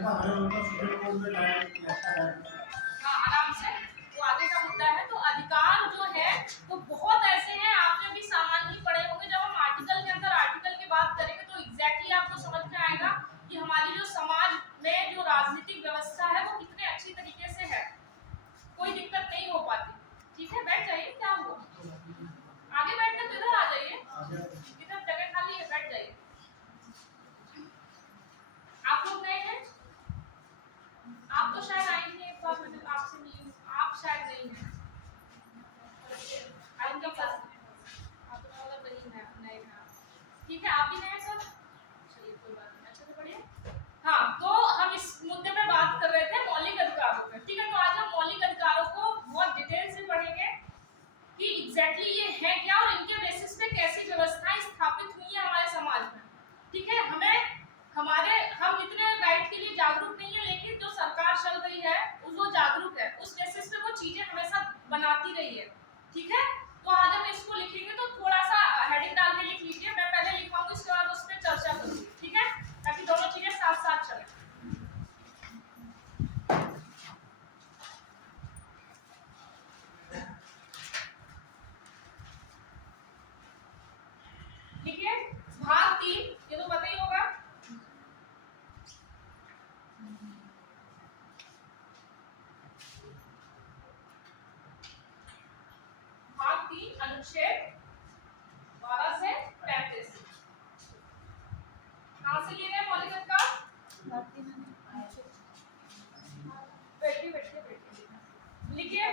हाँ, आराम से वो आगे का मुद्दा है। तो अधिकार जो है तो बहुत ऐसे हैं, आपने भी सामान्य ही पढ़े होंगे। जब हम आर्टिकल के अंदर आर्टिकल की बात करेंगे तो एग्जैक्टली आपको समझ में आएगा कि हमारी जो समाज में जो राजनीतिक व्यवस्था है वो कितने अच्छी तरीके से है, कोई दिक्कत नहीं हो पाती। ठीक है, बैठ जाइए। क्या हुआ, आगे बैठने तो इधर आ जाइए, इधर जगह खाली है, बैठ जाइए। आप लोग नए हैं, आप तो शायद आई थी एक बार, मैंने आपसे मिली, आप शायद नहीं हैं। आप तो मतलब नहीं है, नए हैं। ठीक है, आप भी नए हैं सर, चलिए कोई बात नहीं, अच्छे से पढ़िए। हाँ, तो हम इस मुद्दे पे बात कर रहे थे मौलिक अधिकारों पे। ठीक है, तो आज हम मौलिक अधिकारों को बहुत डिटेल से पढ़ेंगे कि एग्जैक्टली ये है क्या और इनके बेसिस पे कैसी व्यवस्थाएं स्थापित हुई है हमारे समाज में। ठीक है, हम इतने राइट के लिए जागरूक नहीं है, लेकिन जो सरकार चल रही है वो जागरूक है, उस बेसिस पे वो चीजें हमेशा बनाती रही है। ठीक है, तो आज हम इसको लिखेंगे तो थोड़ा सा हेडिंग डाल के लिख लीजिए, मैं पहले लिखाऊंगी, उसके बाद उस पर चर्चा करूंगी। ठीक है, ताकि दोनों चीजें साथ साथ चलें। देखिए, भाग 3, ये तो पता ही होगा। भाग 3 अनुच्छेद 12 से 35 कहां से लिए गए मौलिक अधिकार? बैठिए बैठिए बैठिए, लिखिए।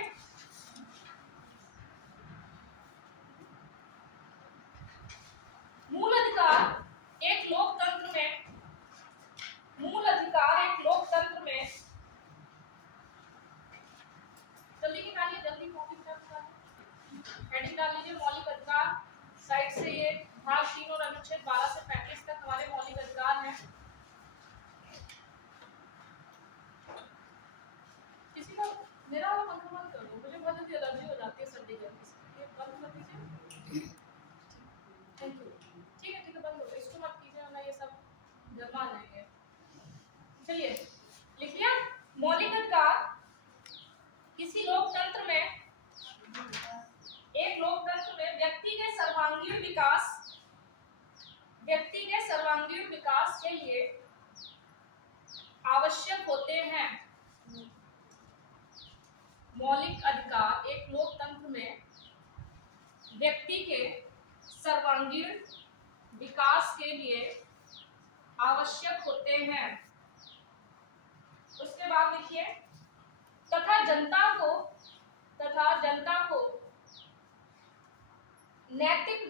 मूल अधिकार एक लोकतंत्र में, मूल अधिकार एक लोकतंत्र में, जल्दी निकालिए, जल्दी कॉपी हेडिंग डाल लीजिए। मौलिक अधिकार साइड से ये भाग 3 और अनुच्छेद 12 से 35 तक हमारे मौलिक अधिकार हैं। किसी को मेरा वाला पंखा बंद कर दो, मुझे बहुत जल्दी एलर्जी हो जाती है सर्दी गर्मी से, ये बंद कर दीजिए। Thank you. ठीक है बंद हो, इसको मत कीजिए वरना ये सब गरमा जाएंगे। चलिए लिख लिया। मौलिक अधिकार किसी लोकतंत्र में, एक लोकतंत्र में व्यक्ति के सर्वांगीण विकास के लिए आवश्यक होते हैं। मौलिक अधिकार एक लोकतंत्र में व्यक्ति के सर्वांगीण विकास के लिए आवश्यक होते हैं। उसके बाद लिखिए, तथा जनता को नैतिक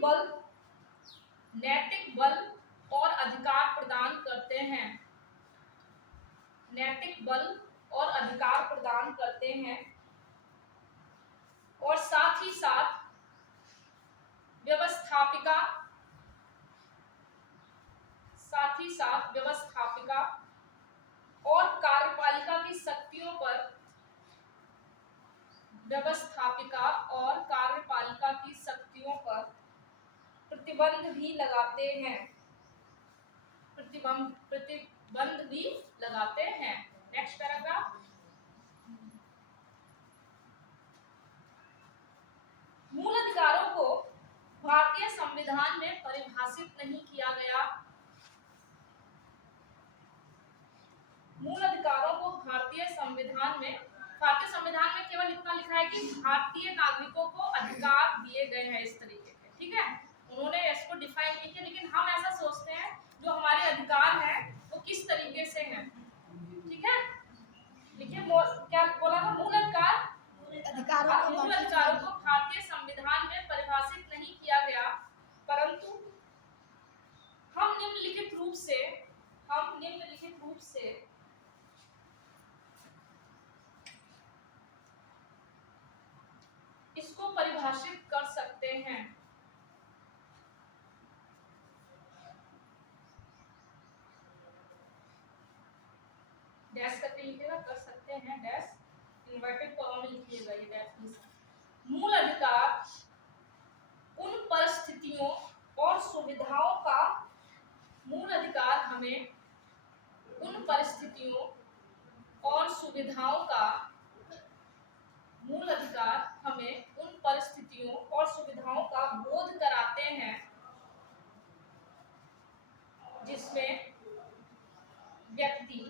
बल और अधिकार प्रदान करते हैं। नैतिक बल और अधिकार प्रदान करते हैं और साथ ही साथ व्यवस्थापिका और कार्यपालिका की शक्तियों पर प्रतिबंध भी लगाते हैं। Next paragraph. मूल अधिकारों को भारतीय संविधान में परिभाषित नहीं किया गया। मूल अधिकारों को भारतीय संविधान में केवल इतना लिखा है कि भारतीय नागरिकों को अधिकार दिए गए हैं, इस तरीके के। ठीक है, उन्होंने इसको डिफाइन नहीं किया, लेकिन हम ऐसा सोचते हैं जो हमारे अधिकार हैं वो किस तरीके से हैं। ठीक है, लिखिए क्या बोला था, मूल अधिकारों को भारतीय संविधान में परिभाषित नहीं किया गया, परंतु हम निम्नलिखित रूप से इसको परिभाषित कर सकते हैं। डैश करके लिखिएगा, कर सकते हैं, डैश इन्वर्टेड कॉमा में लिखिएगा ये डैश। मूल अधिकार उन परिस्थितियों और सुविधाओं का, मूल अधिकार हमें उन परिस्थितियों और सुविधाओं का मूल अधिकार हमें उन परिस्थितियों और सुविधाओं का बोध कराते हैं जिसमें व्यक्ति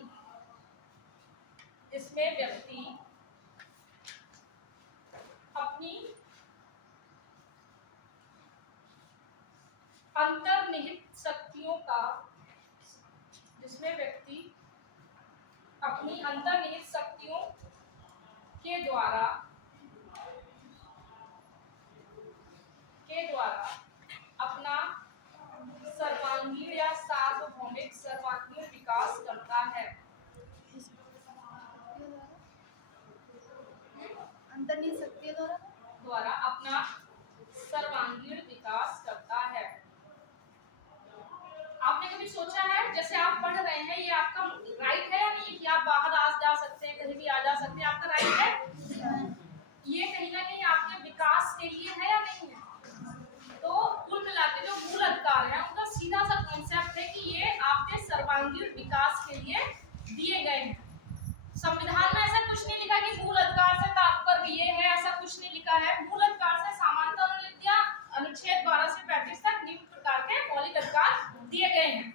अपनी अंतर्निहित शक्तियों के द्वारा अपना सर्वांगीण या सार्वभौमिक सर्वांगीण विकास करता है। अंतर्निहित शक्ति द्वारा अपना सर्वांगीण विकास करता है। आपने कभी सोचा है, जैसे आप पढ़ रहे हैं, ये आपका राइट है या नहीं कि आप बाहर आ जा सकते हैं, कहीं भी आ जा सकते हैं, आपका राइट है? ये कहीं ना कहीं आपके विकास के लिए है या नहीं है? तो कुल मिलाकर जो मूल अधिकार है उनका सीधा सा कॉन्सेप्ट है कि ये आपके सर्वांगीण विकास के लिए दिए गए हैं। संविधान में ऐसा कुछ नहीं लिखा कि मूल अधिकार से तात्पर्य ये है, ऐसा कुछ नहीं लिखा है। मूल अधिकार से सामान्यतः उन्होंने लिख दिया अनुच्छेद 12 से 35 तक निम्न प्रकार के मौलिक अधिकार दिए गए हैं।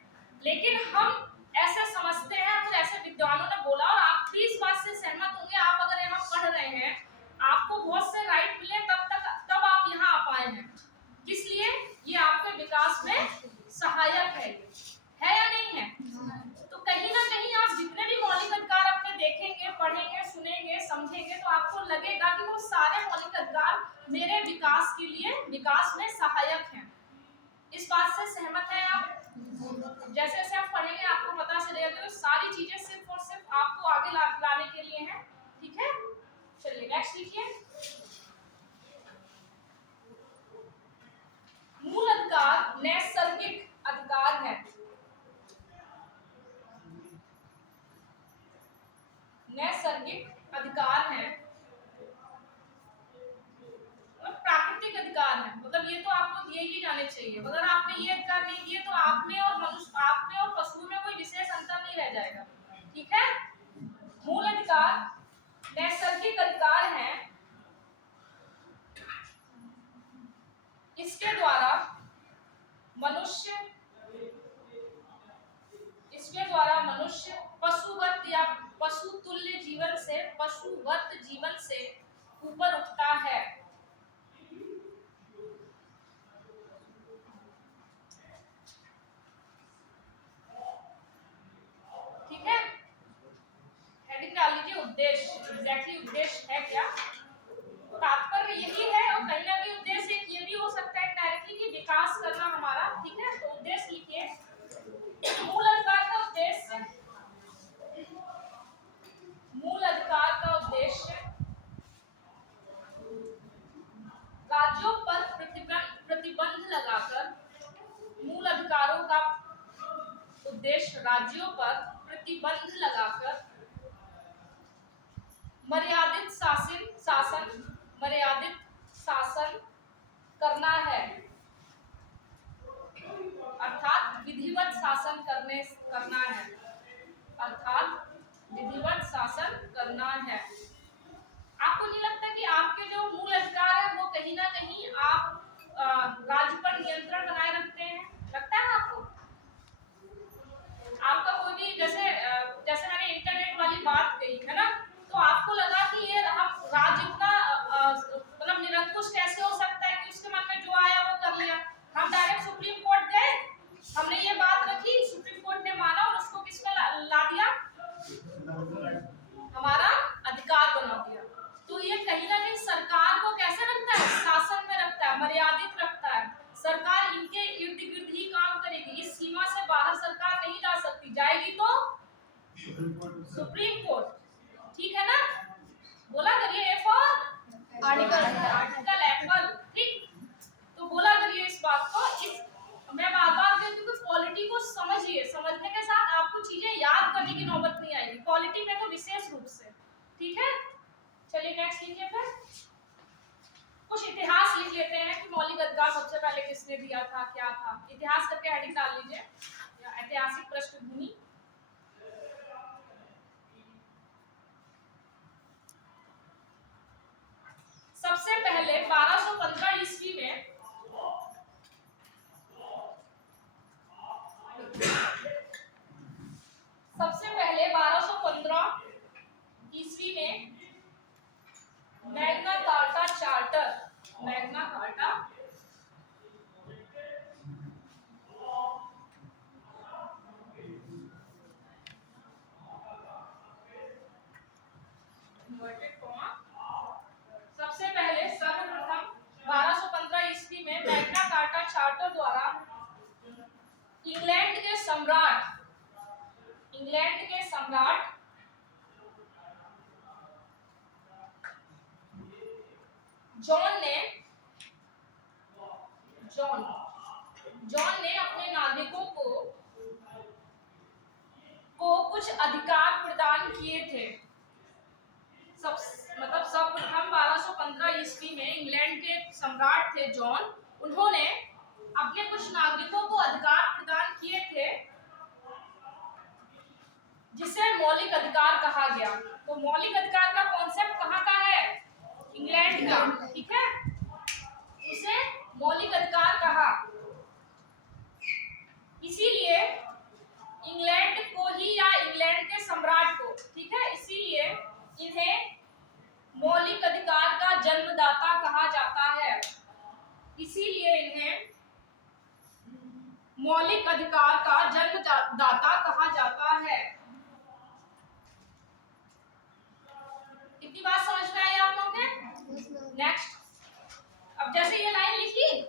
लेकिन हम ऐसे समझते हैं, कुछ ऐसे विद्वानों ने बोला, और आप भी इस बात से सहमत होंगे, आप अगर यहाँ पढ़ रहे हैं, आपको बहुत से राइट मिले तब आप यहाँ आ पाए हैं। किस लिए? ये आपके विकास में सहायक है या नहीं है? तो कहीं ना कहीं आप जितने भी मौलिक अधिकार अपने देखेंगे, पढ़ेंगे, सुनेंगे, समझेंगे, तो आपको लगेगा कि वो सारे मौलिक अधिकार मेरे विकास के लिए विकास में सहायक हैं। इस बात से सहमत हैं आप? जैसे जैसे आप पढ़ेंगे आपको पता चलेगा कि सारी चीजें सिर्फ और सिर्फ आपको आगे लाने के लिए हैं। ठीक है, चलिए नेक्स्ट लिखिए। मूल अधिकार नैसर्गिक अधिकार है। नैसर्गिक अधिकार है, प्राकृतिक अधिकार है। मतलब ये तो आपको दिए ही जाने चाहिए। अगर आपने ये अधिकार नहीं दिए तो आप में और पशु में कोई विशेष अंतर नहीं रह जाएगा। ठीक है, मूल अधिकार नैसर्गिक अधिकार है। इसके द्वारा मनुष्य पशुवत या पशुतुल्य जीवन से ऊपर उठता है। ठीक है, हेडिंग डाल लीजिए उद्देश्य। एग्जैक्टली उद्देश्य है क्या? तात्पर्य यही है, और कहीं ना कहीं उद्देश्य एक ये भी हो सकता है डायरेक्टली कि विकास करना हमारा। ठीक है, तो उद्देश्य लिखिए। मूल अधिकार का उद्देश्य, राज्यों पर प्रतिबंध लगाकर, मूल अधिकारों का उद्देश्य राज्यों पर प्रतिबंध लगाकर मर्यादित शासन करना है। अर्थात विधिवत शासन करना है। आपको नहीं लगता कि आपके जो मूल अधिकार है वो कहीं ना कहीं आप राज्य पर नियंत्रण बनाए रखते हैं? लगता है आपको? आपका कोई भी जैसे मैंने इंटरनेट वाली बात कही है ना, तो आपको लगा कि ये हम राज्य इतना मतलब निरंकुश कैसे हो सकता है कि उसके मन में जो आया वो कर लिया। हम डायरेक्ट सुप्रीम कोर्ट गए, हमने ये बात रखी, सुप्रीम कोर्ट ने माना और उसको किसमें ला दिया? हमारा अधिकार बना दिया। तो ये कहीं ना कहीं सरकार को कैसे रखता है? शासन में रखता है, मर्यादित रखता है। सरकार इनके इर्द गिर्द ही काम करेगी, इस सीमा से बाहर सरकार नहीं जा सकती। जाएगी तो सुप्रीम कोर्ट। ठीक है ना? बोला करिए ए फॉर आर्टिकल एप्पल। ठीक, तो बोला करिए इस बात को। मैं बार-बार कहती हूँ कि पॉलिटी को समझिए, समझने के साथ आपको चीजें याद करने की नौबत नहीं आएगी, पॉलिटी में तो विशेष रूप से। ठीक है, चलिए नेक्स्ट लिखिए। फिर कुछ इतिहास लिख लेते हैं कि मौलिक अधिकार सबसे पहले किसने दिया था, क्या था। इतिहास करके हेडिंग डाल लीजिए, या ऐतिहासिक पृष्ठभूमि। पहले 1215 ईस्वी में Magna carta charter, Magna carta सबसे पहले सर्वप्रथम 1215 ईस्वी में मैग्ना कार्टा चार्टर द्वारा इंग्लैंड के सम्राट जॉन ने अपने नागरिकों को कुछ अधिकार प्रदान किए थे। सर्वप्रथम 1215 ईस्वी में इंग्लैंड के सम्राट थे जॉन, उन्होंने अपने कुछ नागरिकों को अधिकार प्रदान किए थे जिसे मौलिक अधिकार कहा गया। तो मौलिक अधिकार का कॉन्सेप्ट कहाँ का है? इंग्लैंड का, ठीक है, उसे मौलिक अधिकार कहा। इसीलिए इंग्लैंड को ही या इंग्लैंड के सम्राट को, ठीक है, इसीलिए इन्हें मौलिक अधिकार का जन्मदाता कहा जाता है। इसीलिए इन्हें मौलिक अधिकार का जन्मदाता कहा जाता है। इतनी बात समझ में आई आप लोगों के? नेक्स्ट, अब जैसे ये लाइन लिखी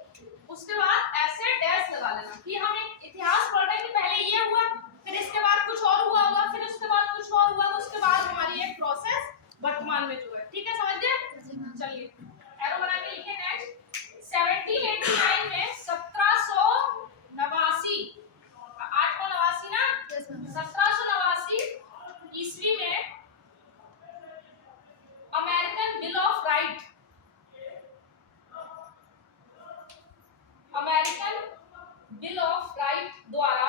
उसके बाद ऐसे डैश लगा लेना कि हम एक इतिहास पढ़ रहे हैं कि पहले ये हुआ, फिर इसके बाद कुछ और हुआ होगा, फिर उसके बाद कुछ और हुआ, उसके बाद हमारी एक प्रोसेस वर्तमान में जो है, ठीक है, समझ गए? चलिए एरो बना के लिखे। नेक्स्ट, 1789 में 1789 889 ना, 1789 ईस्वी में अमेरिकन बिल ऑफ राइट, द्वारा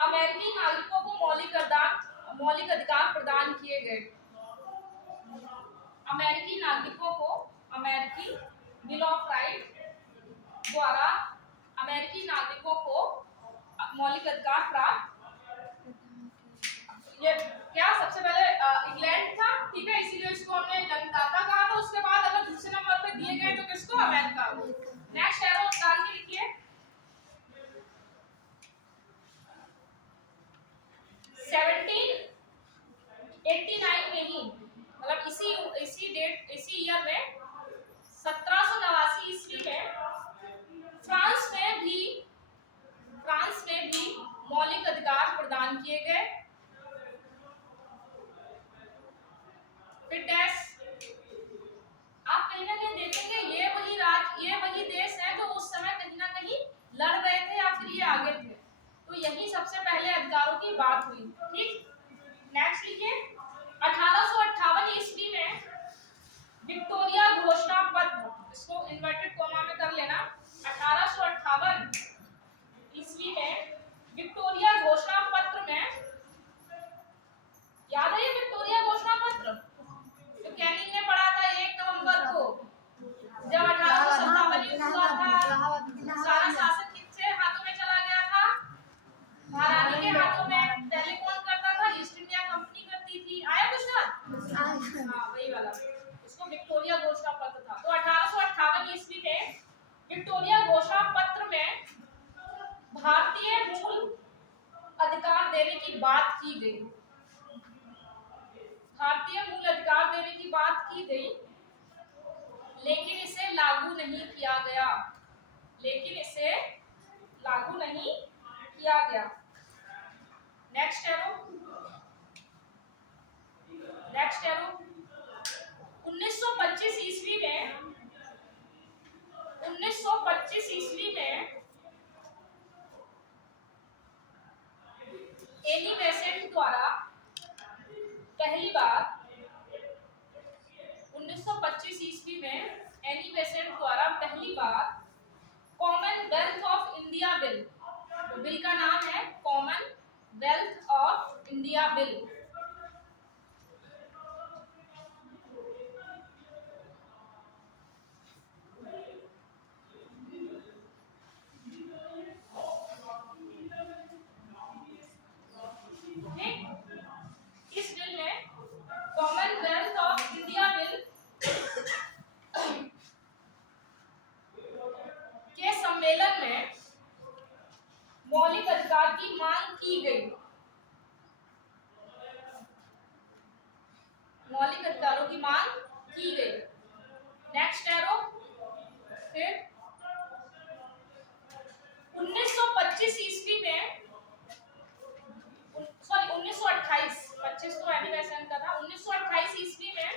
अमेरिकी नागरिकों को मौलिक अधिकार प्रदान किए गए। अमेरिकी नागरिकों को अमेरिकी बिल ऑफ राइट द्वारा अमेरिकी नागरिकों को मौलिक अधिकार प्राप्त। ये क्या सबसे पहले इंग्लैंड था, ठीक है, इसीलिए इसको हमने जन्मदाता कहा था। उसके बाद अगर दूसरे नंबर पे दिए गए तो किसको? अमेरिका को। नेक्स्ट एरो डाल के लिखिए। 1789 में ही, मतलब इसी ईयर में 1789 ईस्वी में फ्रांस में भी मौलिक अधिकार प्रदान किए गए। फिर डैश, आप कहीं ना कहीं देखेंगे ये वही देश है जो उस समय कहीं ना कहीं लड़ रहे थे या फिर ये आगे थे, तो यही सबसे पहले अधिकारों की बात हुई, ठीक। नेक्स्ट लिखिए, 1858 ईस्वी में विक्टोरिया घोषणा पत्र, इसको इन्वर्टेड कॉमा में कर लेना। 1858 ईस्वी में विक्टोरिया घोषणा पत्र में, याद है ये विक्टोरिया घोषणा पत्र जो कैनिंग ने पढ़ा था 1 नवंबर को, जब 1857 युद्ध हुआ था, सारा शासन किसके हाथों में चला गया था? महारानी के हाथों में। पहले कौन करता था? ईस्ट इंडिया कंपनी करती थी। आया कुछ ना? हाँ, वही वाला, इसको विक्टोरिया घोषणा पत्र था। तो 1858 ईस्वी में विक्टोरिया घोषणा पत्र में भारतीय मूल अधिकार देने की बात की गई। भारतीय मूल अधिकार देने की बात की गई, लेकिन इसे लागू नहीं किया गया। नेक्स्ट एरो 1925 ईस्वी में एनी बेसेंट द्वारा पहली बार 1925 ईस्वी में एनी बेसेंट द्वारा पहली बार कॉमनवेल्थ ऑफ इंडिया बिल, तो बिल का नाम है कॉमनवेल्थ ऑफ इंडिया बिल। की गई। मौलिक अधिकारों की मांग की गई। Next arrow. फिर 1925 ईस्वी में, सॉरी 1928, 25 तो एनिवर्सरी का था, 1928 ईस्वी में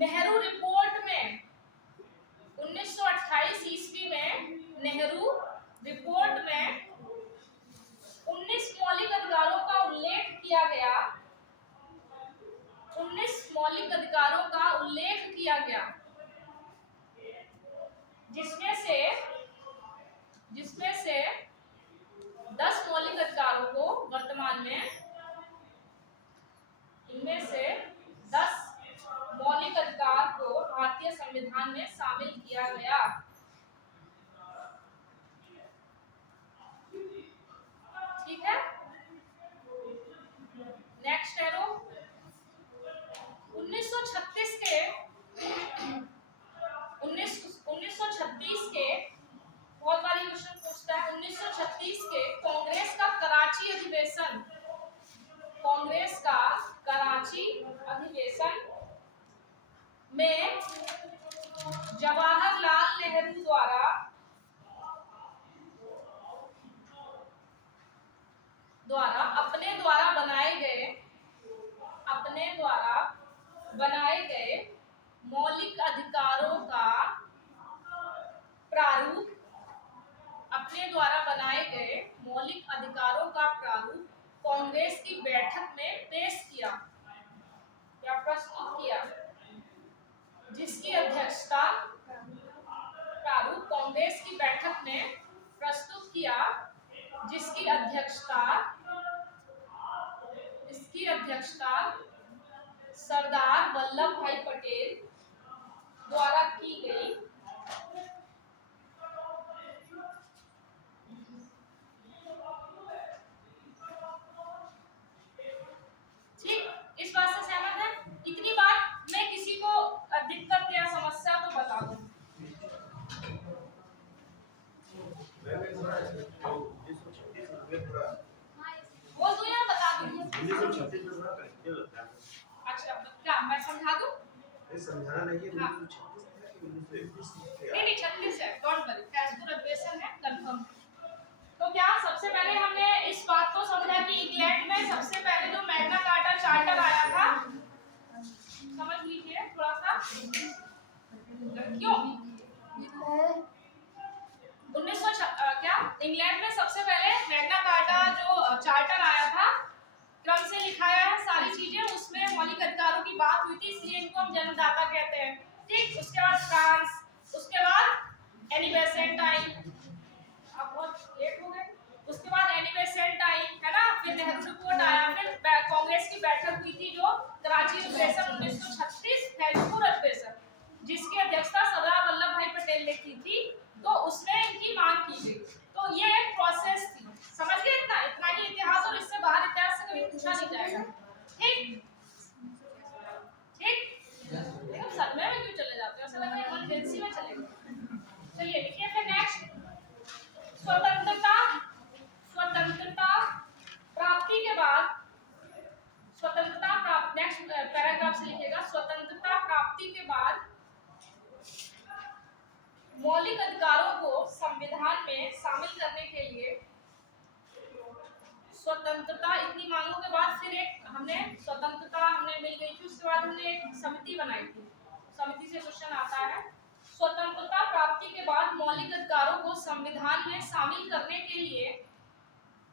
नेहरू रिपोर्ट में, 1928 ईस्वी में नेहरू रिपोर्ट में 19 मौलिक अधिकारों का उल्लेख किया गया। 19 मौलिक अधिकारों का उल्लेख किया गया, जिसमें से 10 मौलिक अधिकारों को वर्तमान में, इनमें से 10 मौलिक अधिकार को भारतीय संविधान में शामिल किया गया। ठीक है। Next arrow. 1936 के 1936 के बहुत बारी क्वेश्चन पूछता है। 1936 के कांग्रेस का कराची अधिवेशन, कांग्रेस का कराची अधिवेशन में जवाहरलाल नेहरू द्वारा अपने द्वारा बनाए गए मौलिक अधिकारों का प्रारूप, अपने द्वारा बनाए गए मौलिक अधिकारों का प्रारूप कांग्रेस की बैठक में पेश किया या प्रस्तुत किया, जिसकी अध्यक्षता, प्रारूप कांग्रेस की बैठक में प्रस्तुत किया, जिसकी अध्यक्षता सरदार वल्लभ भाई पटेल द्वारा की गई। ठीक, इस बात से सहमत है? इतनी बात में किसी को दिक्कत या समस्या तो बता दो। बोल दो या बता दो। 1936 में थोड़ा कन्फ्यूजन लगता है। अच्छा, क्या मैं समझा दूं? समझाना नहीं है। 1936 कि 1921 नहीं 36 है, डोंट वरी, कैस्टो रिलेशन है, कंफर्म। तो क्या सबसे पहले हमने इस बात को समझा कि इंग्लैंड में सबसे पहले जो मैग्ना कार्टा चार्टर आया था, समझ लीजिए थोड़ा सा क्यों 1900 क्या इंग्लैंड में सबसे पहले मैग्ना कार्टा जो चार्टर आया था, क्रम से लिखाया है सारी चीजें, उसमें मौलिक अधिकारों की बात हुई थी, इसलिए इनको हम जन्मदाता कहते हैं। ठीक, उसके बाद फ्रांस, उसके बाद एनी बेसेंट आई, अब बहुत लेट हो गए, उसके बाद एनी बेसेंट आई है ना, फिर नेहरू रिपोर्ट आया, फिर कांग्रेस की बैठक हुई थी जो कराची अधिवेशन 1936 फैजपुर अधिवेशन, जिसकी अध्यक्षता सरदार वल्लभ भाई पटेल ने की थी, तो उसमें इनकी मांग की गई। तो ये एक प्रोसेस थी, समझ गए? इतना ही इतिहास, और इससे बाहर इतिहास से कभी पूछा नहीं जाएगा। ठीक ठीक, देखो समय में क्यों चले जाते हो, ऐसा लग रहा है इमरजेंसी में चले गए। चलिए लिखिए फिर नेक्स्ट। स्वतंत्रता प्राप्ति के बाद, स्वतंत्रता प्राप्त, नेक्स्ट पैराग्राफ से लिखिएगा। स्वतंत्रता प्राप्ति के बाद मौलिक अधिकारों को संविधान में शामिल करने के लिए, स्वतंत्रता, इतनी मांगों के बाद फिर एक हमने स्वतंत्रता हमें मिल गई थी, उसके बाद हमने एक समिति बनाई थी, समिति से क्वेश्चन आता है। स्वतंत्रता प्राप्ति के बाद मौलिक अधिकारों को संविधान में शामिल करने के लिए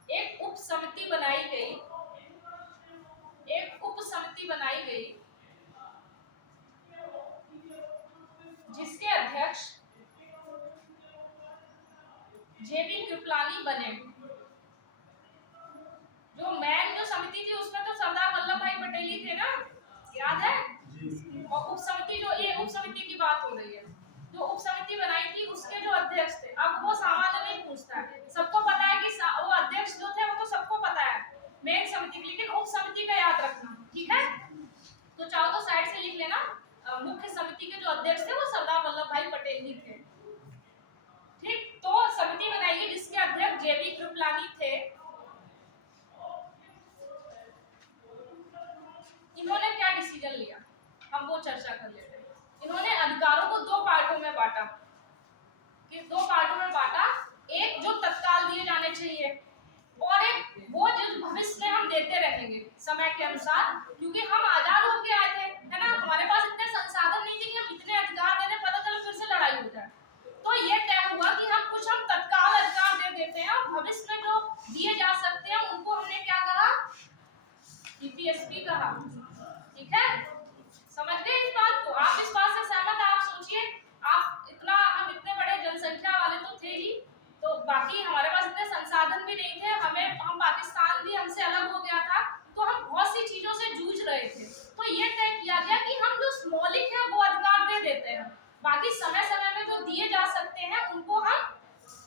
एक उप समिति बनाई गई, जिसके अध्यक्ष जेबी कृपलानी बने। जो समिति थी उसमें तो सरदार वल्लभ भाई पटेल ही थे ना, याद है? और उप समिति, जो ये उप समिति की बात हो रही है, जो उप समिति बनाई थी उसके जो अध्यक्ष थे, अब वो सामान्य नहीं पूछता है, सबको पता है कि वो अध्यक्ष जो थे वो तो सबको पता है मेन समिति, लेकिन उप समिति का याद रखना, ठीक है? तो चाहो तो साइड से लिख लेना, मुख्य समिति के जो अध्यक्ष थे वो सरदार वल्लभ भाई पटेल ही थे। ठीक, तो समिति बनाई गई जिसके अध्यक्ष जेबी कृपलानी थे। अनुसार, क्योंकि हम आजाद होके आए थे, है ना, हमारे पास इतने संसाधन नहीं थे कि हम इतने अधिकार दे दें, पता चलो फिर से लड़ाई हो जाए। तो ये तय हुआ कि हम तत्काल अधिकार दे देते हैं और भविष्य में जो दिए जा सकते हैं उनको हमने क्या कहा, डीपीएसपी कहा। ठीक है, समझ गए इस बात को? आप इस बात से सहमत? आप सोचिए, आप इतना, हम इतने बड़े जनसंख्या वाले तो थे ही, तो बाकी हमारे पास इतने संसाधन भी नहीं थे, हम पाकिस्तान भी हमसे अलग हो गया था, तो हम बहुत सी चीजों से जूझ रहे थे। तो ये तय किया गया कि हम जो मौलिक है वो अधिकार दे देते हैं, बाकी समय समय में जो दिए जा सकते हैं उनको हम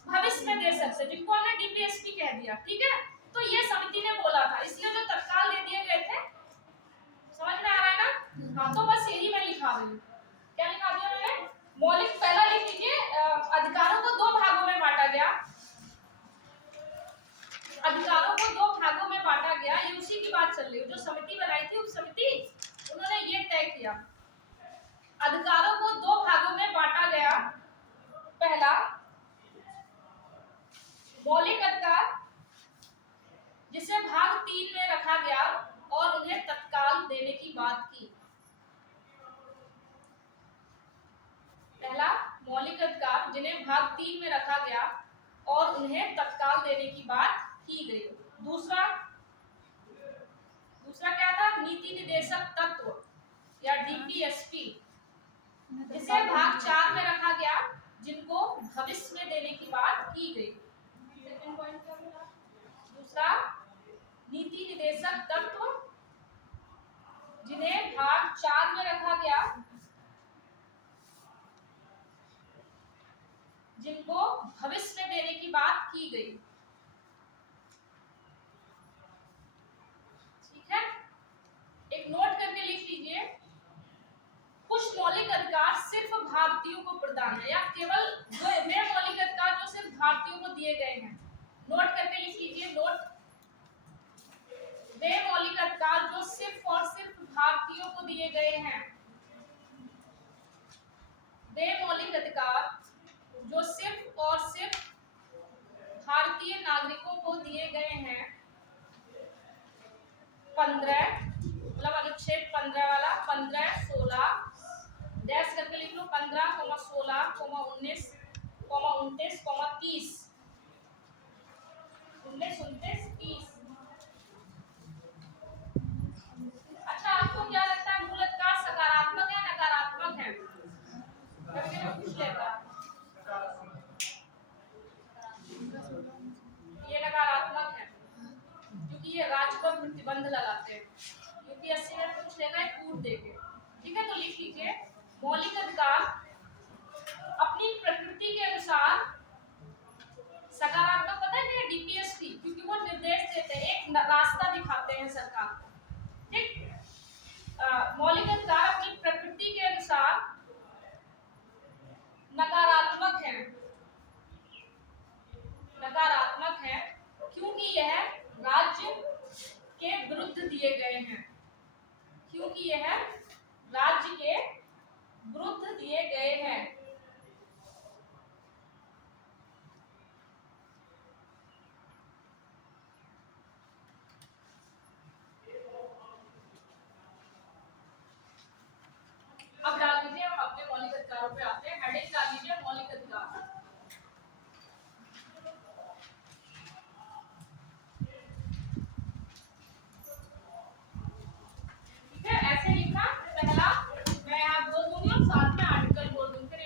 भविष्य में दे सकते हैं, जिनको हमने डीपीएसपी कह दिया। ठीक है, तो ये समिति ने बोला था, इसलिए जो तत्काल दे दिए गए थे, समझ में आ रहा है ना? हाँ, तो बस यही मैं लिखा रही हूँ। क्या लिखा दिया मैंने? मौलिक, पहला लिख लीजिए, अधिकारों को 2 भागों में बांटा गया। अधिकारों को 2 भागों में बांटा गया, ये उसी की बात चल रही है। जो समिति बनाई थी, उस समिति, उन्होंने ये तय किया, अधिकारों को 2 भागों में बांटा गया। पहला, मौलिक अधिकार, जिसे भाग 3 में रखा गया और उन्हें तत्काल देने की बात की। पहला, मौलिक अधिकार जिन्हें भाग 3 में रखा गया और उन्हें तत्काल देने की बात की गई। दूसरा क्या था? नीति निर्देशक तत्व या डीपीएसपी, जिसे भाग 4 में रखा गया, जिनको भविष्य में देने की बात की गई। सेकंड पॉइंट क्या बोला? दूसरा, नीति निर्देशक तत्व जिन्हें भाग 4 में रखा गया, जिनको भविष्य में देने की बात की गई। ठीक है, एक नोट करके लिख लीजिए, कुछ मौलिक अधिकार सिर्फ भारतीयों को प्रदान है, या केवल वे मौलिक अधिकार जो सिर्फ भारतीयों को दिए गए हैं। नोट करके लिख लीजिए, नोट, वे मौलिक अधिकार जो सिर्फ और सिर्फ भारतीयों को दिए गए हैं। वे मौलिक अधिकार जो सिर्फ और सिर्फ भारतीय नागरिकों को दिए गए हैं। 15, मतलब अनुच्छेद 15 वाला, 15, 16 डैश करके लिख लो, 15, 16, 19, 29, 30, 19, 29, 30। अच्छा, आपको क्या लगता है, मूल अधिकार सकारात्मक है नकारात्मक है? पूछ लेता, ये नकारात्मक है, क्योंकि ये राज्य पर प्रतिबंध लगाते हैं। यूपीएससी में पूछ लेगा एक कूट देके। ठीक है, तो लिख लीजिए, मौलिक अधिकार अपनी प्रकृति के अनुसार सकारात्मक, पता है क्या डीपीएसपी, क्योंकि वो निर्देश देते हैं, एक रास्ता दिखाते हैं सरकार। ठीक, मौलिक अधिकार अपनी प्रकृति के अनुसार नकारात्मक है, नकारात्मक है, क्योंकि यह राज्य के विरुद्ध दिए गए हैं, क्योंकि यह राज्य के विरुद्ध दिए गए हैं। अब डाल लीजिए, हम अपने मौलिक अधिकारों पे आते हैं। हेडिंग डाल लीजिए, मौलिक अधिकार। ठीक है, ऐसे लिखना। पहला मैं यहाँ बोल दूंगी और साथ में आर्टिकल बोल दूंगी, फिर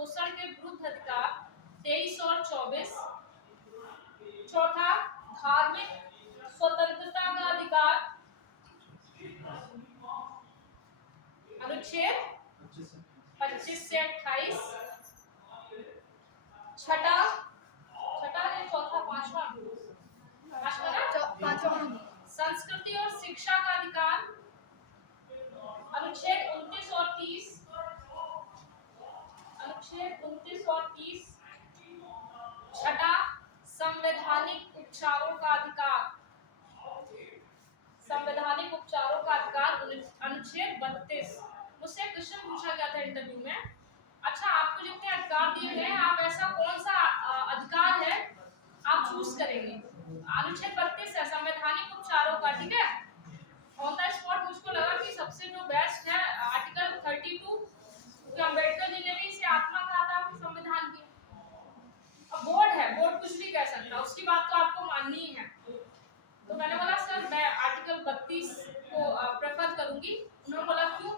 शोषण के विरुद्ध अधिकार 23 और 24। चौथा, धार्मिक स्वतंत्रता का अधिकार अनुच्छेद 25 से 28। छठा ने चौथा पांचवा पांचवा संस्कृति और शिक्षा का अधिकार अनुच्छेद 29 और 30। अनुच्छेद 29 और 30। छठा, संवैधानिक उपचारों का अधिकार। संवैधानिक उपचारों का अधिकार अनुच्छेद 32। मुझसे क्वेश्चन पूछा गया था इंटरव्यू में, अच्छा आपको जितने अधिकार दिए गए हैं आप ऐसा कौन सा अधिकार है आप चूज करेंगे। अनुच्छेद 32 है संवैधानिक उपचारों का, ठीक है। ऑन द स्पॉट मुझको लगा कि सबसे जो बेस्ट है आर्टिकल 32, क्योंकि अम्बेडकर जी ने भी इसे आत्मा कहा था अपने संविधान की। अब बोर्ड है, बोर्ड कुछ भी कह सकता है, उसकी बात तो आपको माननी ही है। तो मैंने बोला सर मैं आर्टिकल 32 को प्रेफर करूंगी। उन्होंने बोला क्यों?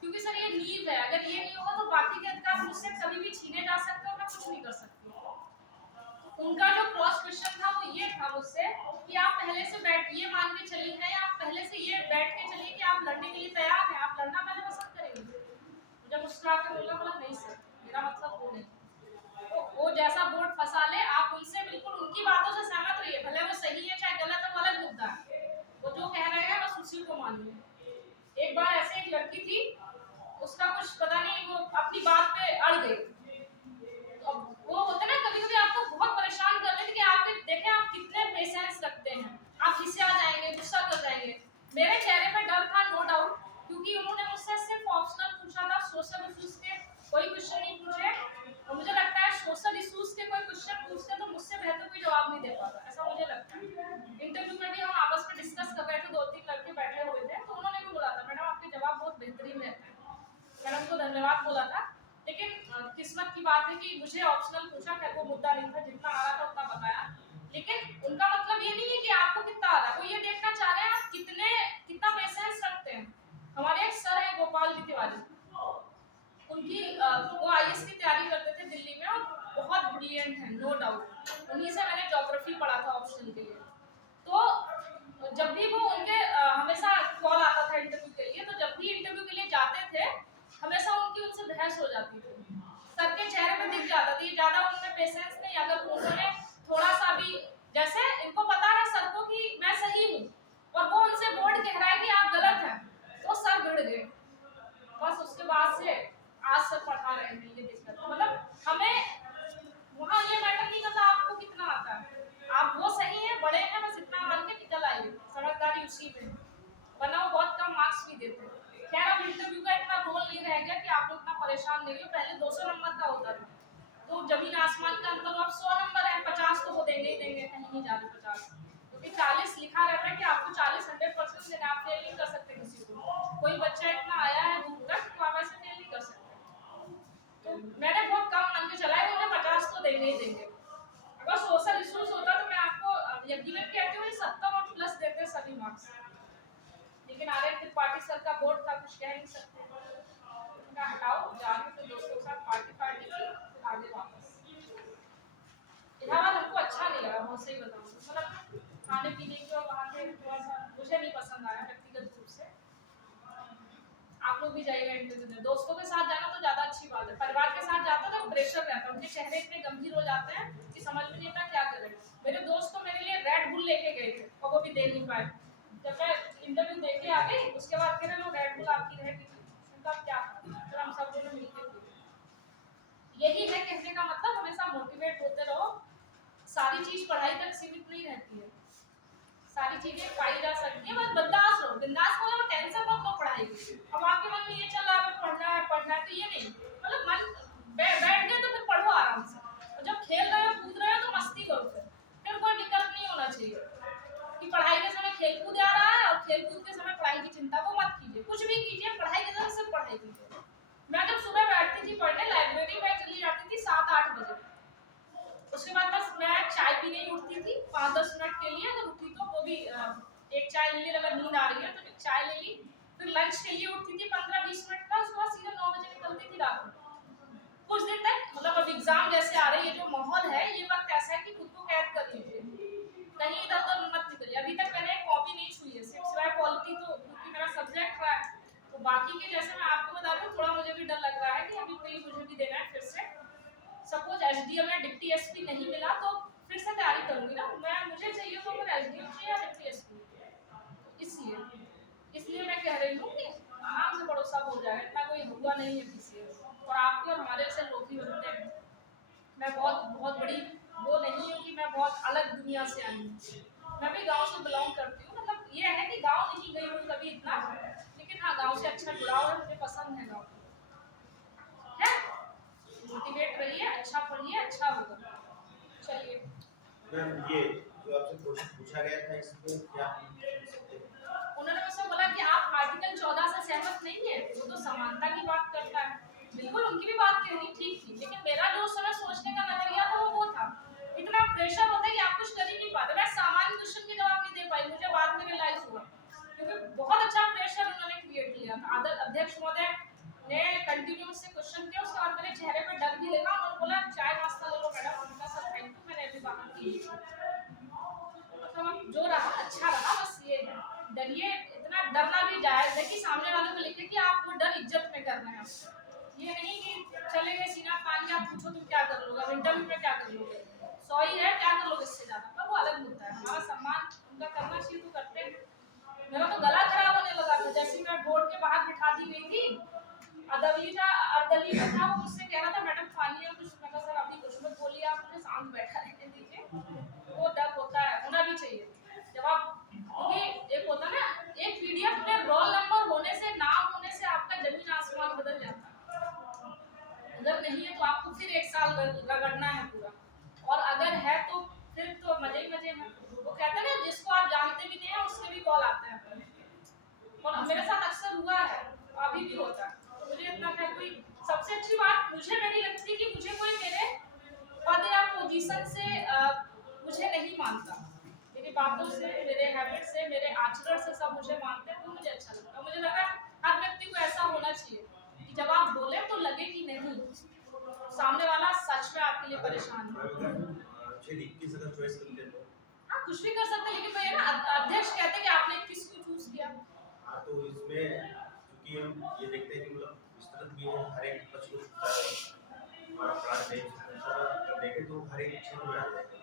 क्योंकि सर ये नींव है, अगर ये नहीं होगा तो बाकी के अधिकार मुझसे कभी भी छीने जा सकते हैं और मैं कुछ नहीं कर सकती। उनका जो क्रॉस क्वेश्चन था वो ये था मुझसे कि आप पहले से ये मान के चली हैं, आप पहले से ये बैठ के चलिए कि आप लड़ने के लिए तैयार हैं, आप लड़ना पहले पसंद करेंगे। मुझे मुस्कुरा के बोला नहीं सर मेरा मतलब वो नहीं। तो वो जैसा बोर्ड फंसा ले आप उनसे बिल्कुल उनकी बातों से सहमत रहिए, भले वो सही है चाहे गलत है वो अलग मुद्दा है, वो जो कह रहे हैं बस उसी को मानिए। एक बार ऐसे एक लड़की थी, उसका कुछ पता नहीं वो अपनी बात पे अड़ गई। वो होता है ना कभी कभी आपको बहुत परेशान कर रहे थे कि आप देखें आप कितने पेशेंस रखते हैं, आप किससे आ जाएंगे गुस्सा कर जाएंगे। मेरे चेहरे पे डर था नो डाउट, क्योंकि उन्होंने मुझसे सिर्फ ऑप्शनल पूछा था, सोशल इश्यूज के कोई क्वेश्चन नहीं पूछे। और मुझे लगता है सोशल इश्यूज के कोई क्वेश्चन पूछते तो मुझसे बेहतर कोई जवाब नहीं दे पाता, ऐसा मुझे लगता है। इंटरव्यू में भी हम आपस में डिस्कस कर रहे थे, 2-3 लड़के बैठे हुए थे, तो उन्होंने भी बोला था मैडम आपके जवाब बहुत बेहतरीन रहते हैं, मैडम को धन्यवाद बोला था। लेकिन किस्मत की बात है कि मुझे ऑप्शनल पूछा, खैर वो मुद्दा नहीं था, जितना आ रहा था उतना बताया। लेकिन उनका मतलब ये नहीं है कि आपको कितना आ रहा है, वो ये देखना चाह रहे हैं आप कितना पेशेंस रखते हैं। हमारे एक सर है गोपाल जी तिवारी, उनकी वो आईएएस की तैयारी करते थे दिल्ली में और बहुत ब्रिलियंट है नो डाउट। उन्हीं से मैंने ज्योग्राफी पढ़ा था ऑप्शनल के लिए। तो जब भी वो उनके हमेशा कॉल आता था इंटरव्यू के लिए, तो जब भी इंटरव्यू के लिए जाते थे हमेशा उनसे बहस हो जाती थी। सर के चेहरे पे दिख जाता था ये ज्यादा उनमें पेशेंस नहीं, अगर उन्होंने थोड़ा सा भी जैसे इनको पता है सर को कि मैं सही हूँ और वो उनसे बोर्ड कह रहा है कि आप गलत हैं, तो सर भिड़ गए। बस उसके बाद से आज सर पढ़ा रहे हैं, ये दिक्कत मतलब हमें वहाँ ये मैटर नहीं करता आपको कितना आता है, आप वो सही है बड़े हैं बस इतना मान के निकल आइए, समझदारी उसी में, वरना वो बहुत कम मार्क्स भी देते हैं। खैर अब इंटरव्यू का इतना रोल नहीं रह गया कि आप लोग इतना परेशान नहीं हो, पहले 200 नंबर का होता था, तो जमीन आसमान का अंतर, अब 100 नंबर है, 50 तो वो देंगे ही देंगे, कहीं नहीं जा रहे 50, क्योंकि 40 लिखा रहता है कि आपको 40 100% देना, आप फेल नहीं कर सकते किसी को। कोई बच्चा इतना आया है दूर तक तो आप ऐसे फेल नहीं कर सकते। तो मैंने बहुत कम मान के चला है, उन्हें 50 तो देंगे ही देंगे। अगर सोशल इश्यूज होता तो मैं आपको यकीनन कहती हूँ 70 और प्लस देते सभी मार्क्स, लेकिन आर्यन त्रिपाठी सर का बोर्ड था, कुछ कह नहीं सकते, उनका हटाओ, जाके फिर दोस्तों के साथ पार्टी की, फिर आगे वापस। इलाहाबाद हमको अच्छा नहीं लगा, बहुत सही बताऊँ, मतलब खाने पीने की और वहाँ के थोड़ा सा मुझे नहीं पसंद आया व्यक्तिगत रूप से। आप लोग भी जाइएगा इंटरव्यू में, दोस्तों के साथ जाना तो ज्यादा अच्छी बात है, परिवार के साथ जाता तो प्रेशर रहता है, उनके चेहरे इतने गंभीर हो जाते हैं कि समझ में नहीं आता क्या करें। मेरे दोस्त तो मेरे लिए रेड बुल लेके गए थे और वो भी दे नहीं पाए। जब मैं इंटरव्यू दे के आ गई उसके बाद कह रहे लो रेड बुल आपकी रहेगी, उनका क्या, फिर हम सब दोनों मिलके पी। यही है कहने का मतलब, हमेशा मोटिवेट होते रहो, सारी चीज पढ़ाई तक सीमित नहीं रहती है, सारी चीजें पाई जा सकती है, बस बिंदास रहो, बिंदास मतलब टेंशन मत लो पढ़ाई की। अब आपके मन में ये चल रहा है पढ़ना है तो ये नहीं, मतलब मन बैठ गए तो फिर पढ़ो आराम से, और जब खेल रहे हो कूद रहे हो तो मस्ती करो, फिर कोई विकल्प नहीं होना चाहिए कि पढ़ाई के समय खेलकूद आ रहा है और खेलकूद के समय पढ़ाई की चिंता, वो मत कीजिए, कुछ भी कीजिए पढ़ाई के समय सिर्फ पढ़ाई कीजिए। मैं जब सुबह बैठती थी पढ़ने लाइब्रेरी में चली जाती थी 7-8 बजे, उसके बाद बस मैं चाय पीने ही उठती थी 5-10 मिनट के लिए, अगर उठी तो वो भी एक चाय ले ली, अगर नींद आ रही है तो एक चाय ले ली, फिर लंच के लिए उठती थी 15-20 मिनट का, उसके बाद सीधे 9 बजे निकलती थी रात में। कुछ दिन तक एसडीएम या डिप्टी एसपी नहीं मिला तो फिर से तैयारी करूंगी ना मैं, मुझे चाहिए तो फिर एसडीएम चाहिए या डिप्टी एसपी, इसलिए मैं कह रही हूँ कि आराम से भरोसा हो जाए, इतना कोई हुआ नहीं है किसी और आपके और हमारे से लोग ही बनते हैं। मैं बहुत बहुत बड़ी वो नहीं हूँ कि मैं बहुत अलग दुनिया से आई हूँ, मैं भी गांव से बिलोंग करती हूँ, मतलब ये है कि गांव नहीं गई हूँ कभी इतना, लेकिन हाँ गांव से अच्छा जुड़ाव है, मुझे पसंद है गांव है। मोटिवेट रहिए, अच्छा पढ़िए, अच्छा होगा। चलिए मैम ये जो आपसे क्वेश्चन पूछा गया था इसमें क्या हम समझ सकते हैं? उन्होंने मुझसे बोला कि आप आर्टिकल 14 से सहमत नहीं है, वो तो समानता की बात करता है, बिल्कुल उनकी भी बात कहनी ठीक थी, लेकिन मेरा जो उस समय सोचने का नजरिया था वो था, इतना प्रेशर होता है कि आप कुछ कर ही नहीं पाते। मैं सामान्य क्वेश्चन के जवाब नहीं दे पाई, मुझे बाद में रियलाइज हुआ क्योंकि बहुत अच्छा प्रेशर उन्होंने क्रिएट किया था। अध्यक्ष महोदय ने कंटिन्यू मुझसे क्वेश्चन किया, उसके बाद मेरे चेहरे पे डर भी लगा, उन्होंने बोला चाय नाश्ता ले लो मैडम, उनका सर थैंक यू, मैंने अभी बाहर की मतलब जो रहा अच्छा रहा, बस ये है डरिए, इतना डरना भी जायज है कि सामने वाले को लेके कि आप वो डर इज्जत में कर रहे हैं, ये नहीं कि चले गए सीना तान के आप पूछो तुम क्या कर लोगे, अब इंटरव्यू में क्या कर लोगे, सॉरी है क्या कर लोगे इससे ज्यादा, पर वो अलग मुद्दा है, हमारा सम्मान उनका करना चाहिए तो करते हैं। मेरा तो गला खराब होने लगा था, जैसे मैं बोर्ड के बाहर बिठा दी गई थी, अर्दली में था, वो मुझसे कह रहा था मैडम पानी है कुछ, मैं कहा सर अभी कुछ मत बोलिए, आप मुझे शांत बैठा रहने दीजिए, वो डर होता है, होना भी चाहिए जब आप, क्योंकि एक होता है ना एक पीडीएफ में रोल नंबर होने से नाम होने से आपका जमीन आसमान बदल जाता है, अगर नहीं है तो आपको फिर एक साल रगड़ना है पूरा, और अगर है तो फिर तो मजे ही मजे हैं। वो कहते हैं ना जिसको आप जानते भी नहीं है उसके भी कॉल आते हैं, और मेरे साथ अक्सर हुआ है, अभी भी होता है, तो मुझे इतना क्या कोई, सबसे अच्छी बात मुझे मेरी लगती है कि मुझे कोई मेरे पद या पोजीशन से मुझे नहीं मानता, मेरी बातों से, मेरे हैबिट से, मेरे आचरण से सब मुझे मानते हैं, तो मुझे अच्छा लगता है। मुझे लगा हर व्यक्ति को ऐसा होना चाहिए कि जब आप बोले तो लगे कि नहीं सामने वाला सच में आपके लिए परेशान है। चलिए 21 अगर चॉइस कर ले तो हाँ कुछ भी कर सकते हैं, लेकिन भाई ना अध्यक्ष कहते हैं कि आपने किसको चूज किया। हाँ तो इसमें क्योंकि हम ये देखते हैं कि मतलब विस्तृत भी है, हर एक पक्ष को छूता है हमारा प्राण है, अगर देखें तो हर एक क्षेत्र में आ जाएगा।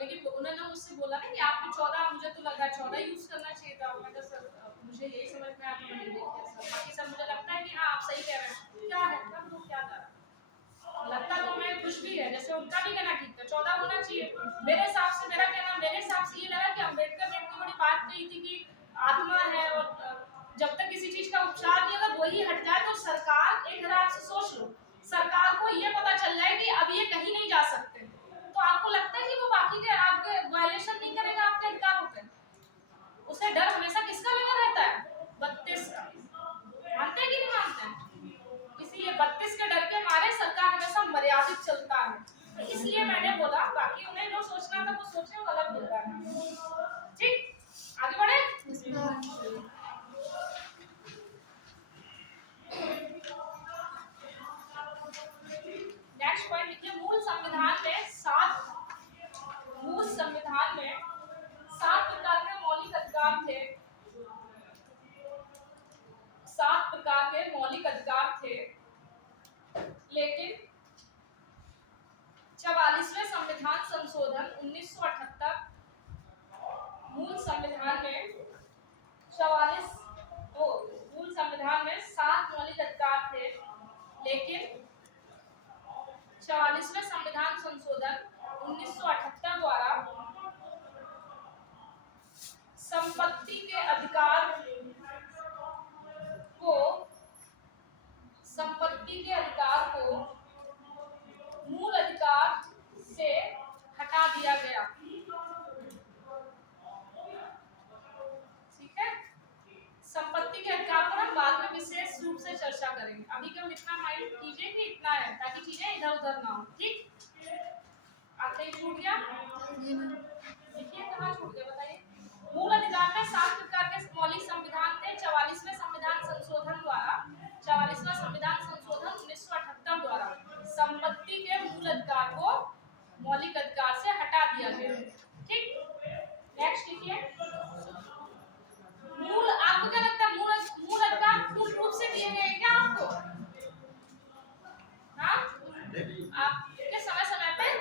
लेकिन उन्होंने मुझसे बोला ना कि आपने 14, मुझे तो लगा 14 यूज करना चाहिए था, मैं कहा सर मुझे यही समझ में आया तो मैंने ले लिया सर, बाकी सर मुझे लगता है कि हाँ आप सही कह रहे हैं, क्या है तब वो क्या था लगता तो मैं कुछ भी है, जैसे उनका भी कहना ठीक था 14 होना चाहिए, मेरे हिसाब से मेरा कहना, मेरे हिसाब से ये लगा कि अम्बेडकर ने इतनी बड़ी बात कही थी कि आत्मा है और जब तक किसी चीज का उपचार नहीं होगा वही हट जाए, तो सरकार एक हजार से सोच लो, सरकार को ये पता चल जाए कि अब ये कहीं नहीं जा सकते, तो आपको लगता है कि वो बाकी के आपके वायलेशन नहीं करेगा आपके अधिकारों पे, उसे डर हमेशा किसका लगा रहता है, 32 का, मानते हैं कि नहीं मानते हैं, इसीलिए 32 के डर के मारे सरकार हमेशा मर्यादित चलता है, तो इसलिए मैंने बोला बाकी उन्हें जो सोचना था वो सोचे, वो गलत बोल रहा है, ठीक आगे बढ़े। नेक्स्ट पॉइंट लिखिए, मूल संविधान में 7 प्रकार के मौलिक अधिकार थे, 7 प्रकार के मौलिक अधिकार थे, लेकिन 44वें संविधान संशोधन 1978 मूल संविधान में 7 मौलिक अधिकार थे, लेकिन 44वें संविधान संशोधन 1978 द्वारा संपत्ति के अधिकार को मूल अधिकार से हटा दिया गया, ठीक है, संपत्ति के अधिकार पर हम बाद में विशेष रूप से चर्चा करेंगे, अभी केवल इतना माइंड कीजिए कि इतना है ताकि चीजें इधर उधर ना हो, ठीक, आते ही छूट गया, देखिए कहाँ छूट गया बताइए, मूल अधिकार में 7 प्रकार के मौलिक संविधान थे, 44वें संविधान संशोधन द्वारा 44वां संविधान संशोधन 1978 द्वारा संपत्ति के मूल अधिकार को मौलिक अधिकार से हटा दिया गया, ठीक, नेक्स्ट लिखिए, मूल आपको क्या लगता है मूल अधिकार पूर्ण रूप से दिए गए क्या आपको, हाँ आपके समय समय पे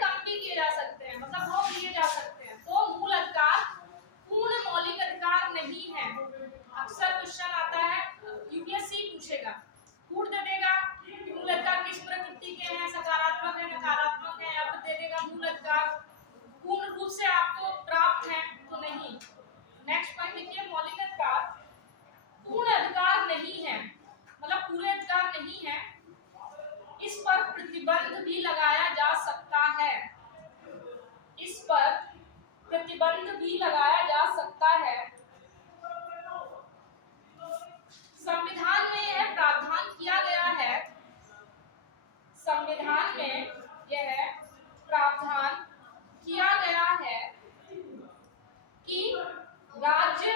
भी लगाया जा सकता है। इस पर प्रतिबंध भी लगाया जा सकता है। संविधान में यह प्रावधान किया गया है, संविधान में यह प्रावधान किया गया है कि राज्य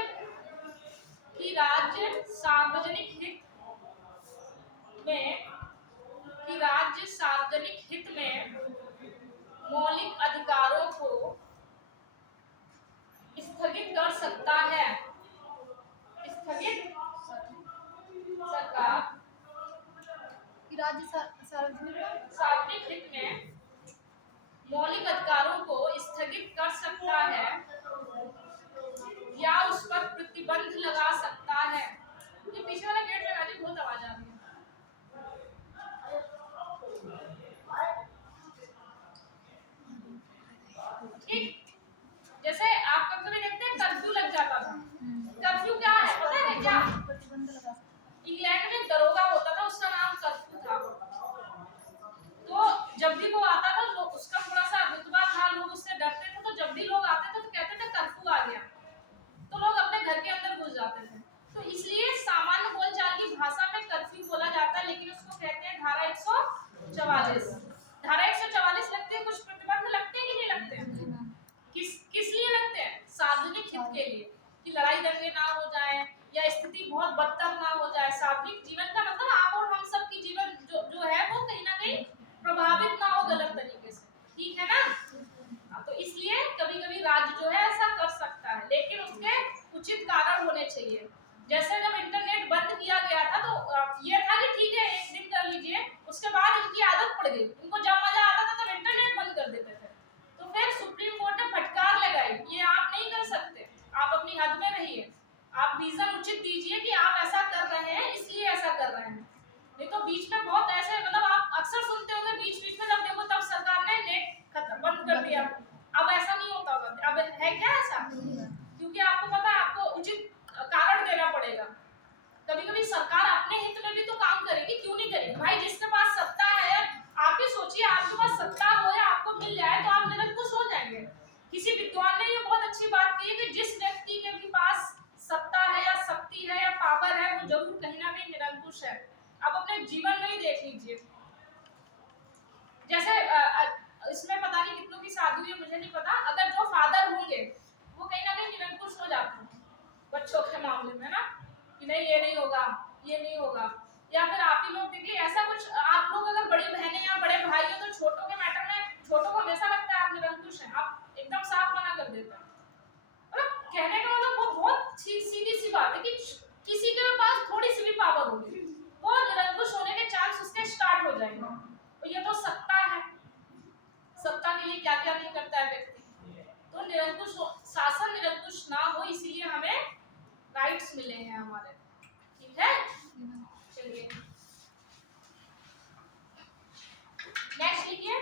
सार्वजनिक हित में मौलिक अधिकारों को स्थगित कर सकता है। स्थगित सरकार कि राज्य सार्वजनिक सार्वजनिक हित में मौलिक अधिकारों को स्थगित कर सकता है या उस पर प्रतिबंध लगा सकता है। ये पीछे वाला गेट लगा दी, बहुत आवाज आ रही है। ठीक, जैसे आप कभी देखते हैं कर्फ्यू लग जाता था। कर्फ्यू क्या है पता है क्या? प्रतिबंध लगा सकता इंग्लैंड में दरोगा होता था, उसका नाम कर्फ्यू था। तो जब भी वो आता था तो उसका थोड़ा सा रुतबा था, लोग उससे डरते थे। तो जब भी लोग आते थे तो कहते थे कर्फ्यू आ गया, तो लोग अपने घर के अंदर घुस जाते थे। तो इसलिए सामान्य बोलचाल की भाषा में कर्फ्यू बोला जाता है, लेकिन उसको कहते हैं धारा 144। धारा 144 लगती है, कुछ प्रतिबंध लगते हैं कि नहीं लगते हैं? किस लिए लगते हैं? सार्वजनिक हित के लिए, कि लड़ाई दंगे ना हो जाए या स्थिति बहुत बदतर ना हो जाए। सार्वजनिक जीवन का मतलब आप और हम सब की जीवन जो है वो कहीं ना कहीं प्रभावित ना हो गलत तरीके से, ठीक है ना? तो इसलिए कभी-कभी राज्य जो है ऐसा कर सकता है, लेकिन उसके उचित कारण होने चाहिए। जैसे जब इंटरनेट बंद किया गया था तो ये था कि ठीक है एक दिन कर लीजिए, उसके बाद इनकी आदत पड़ गई। इनको जब मजा आता था तब इंटरनेट बंद कर देते थे। तो फिर सुप्रीम कोर्ट ने फटकार लगाई, ये आप नहीं कर सकते, आप अपनी हद में रहिए, आप रीजन उचित दीजिए कि आप ऐसा कर रहे हैं इसलिए ऐसा कर रहे हैं। नहीं तो बीच में बहुत ऐसे मतलब आप अक्सर सुनते होंगे बीच में जब देखो तब सरकार ने नेट खत्म बंद कर दिया। अब ऐसा नहीं होता होगा, अब है क्या ऐसा? क्योंकि आपको पता है आपको उचित कारण देना पड़ेगा। कभी-कभी सरकार अपने हित में भी तो काम करेगी, क्यों नहीं करेगी? भाई जिसके पास सत्ता है, आप ही सोचिए आपके पास सत्ता हो या आपको मिल जाए तो आप निरंकुश हो जाएंगे। किसी विद्वान ने ये बहुत अच्छी बात की है कि जिस व्यक्ति के भी पास सत्ता है या शक्ति है या पावर है वो जरूर कहीं ना कहीं निरंकुश है। आप अपने जीवन में ही देख लीजिए। जैसे इसमें पता नहीं कितनों की शादी हुई है मुझे नहीं पता, अगर जो फादर होंगे वो कहीं ना कहीं निरंकुश हो जाते हैं बच्चों के मामले में ना, कि नहीं ये नहीं होगा, ये नहीं होगा। या फिर आप ही लोग देखिए ऐसा कुछ, आप लोग अगर बड़ी बहनें या बड़े भाई हो तो छोटों के मैटर में छोटों को हमेशा लगता है आप निरंकुश हैं, आप एकदम साफ मना कर देते हैं। मतलब कहने का मतलब वो बहुत सीधी सी बात है कि किसी के पास थोड़ी सी भी पावर होगी वो निरंकुश होने के चांस उसके स्टार्ट हो जाएंगे। तो ये तो सत्ता है, सत्ता के लिए क्या क्या नहीं करता है व्यक्ति। तो निरंकुश शासन निरंकुश ना हो, इसीलिए हमें राइट्स मिले हैं हमारे, ठीक है? चलिए नेक्स्ट लिखिए।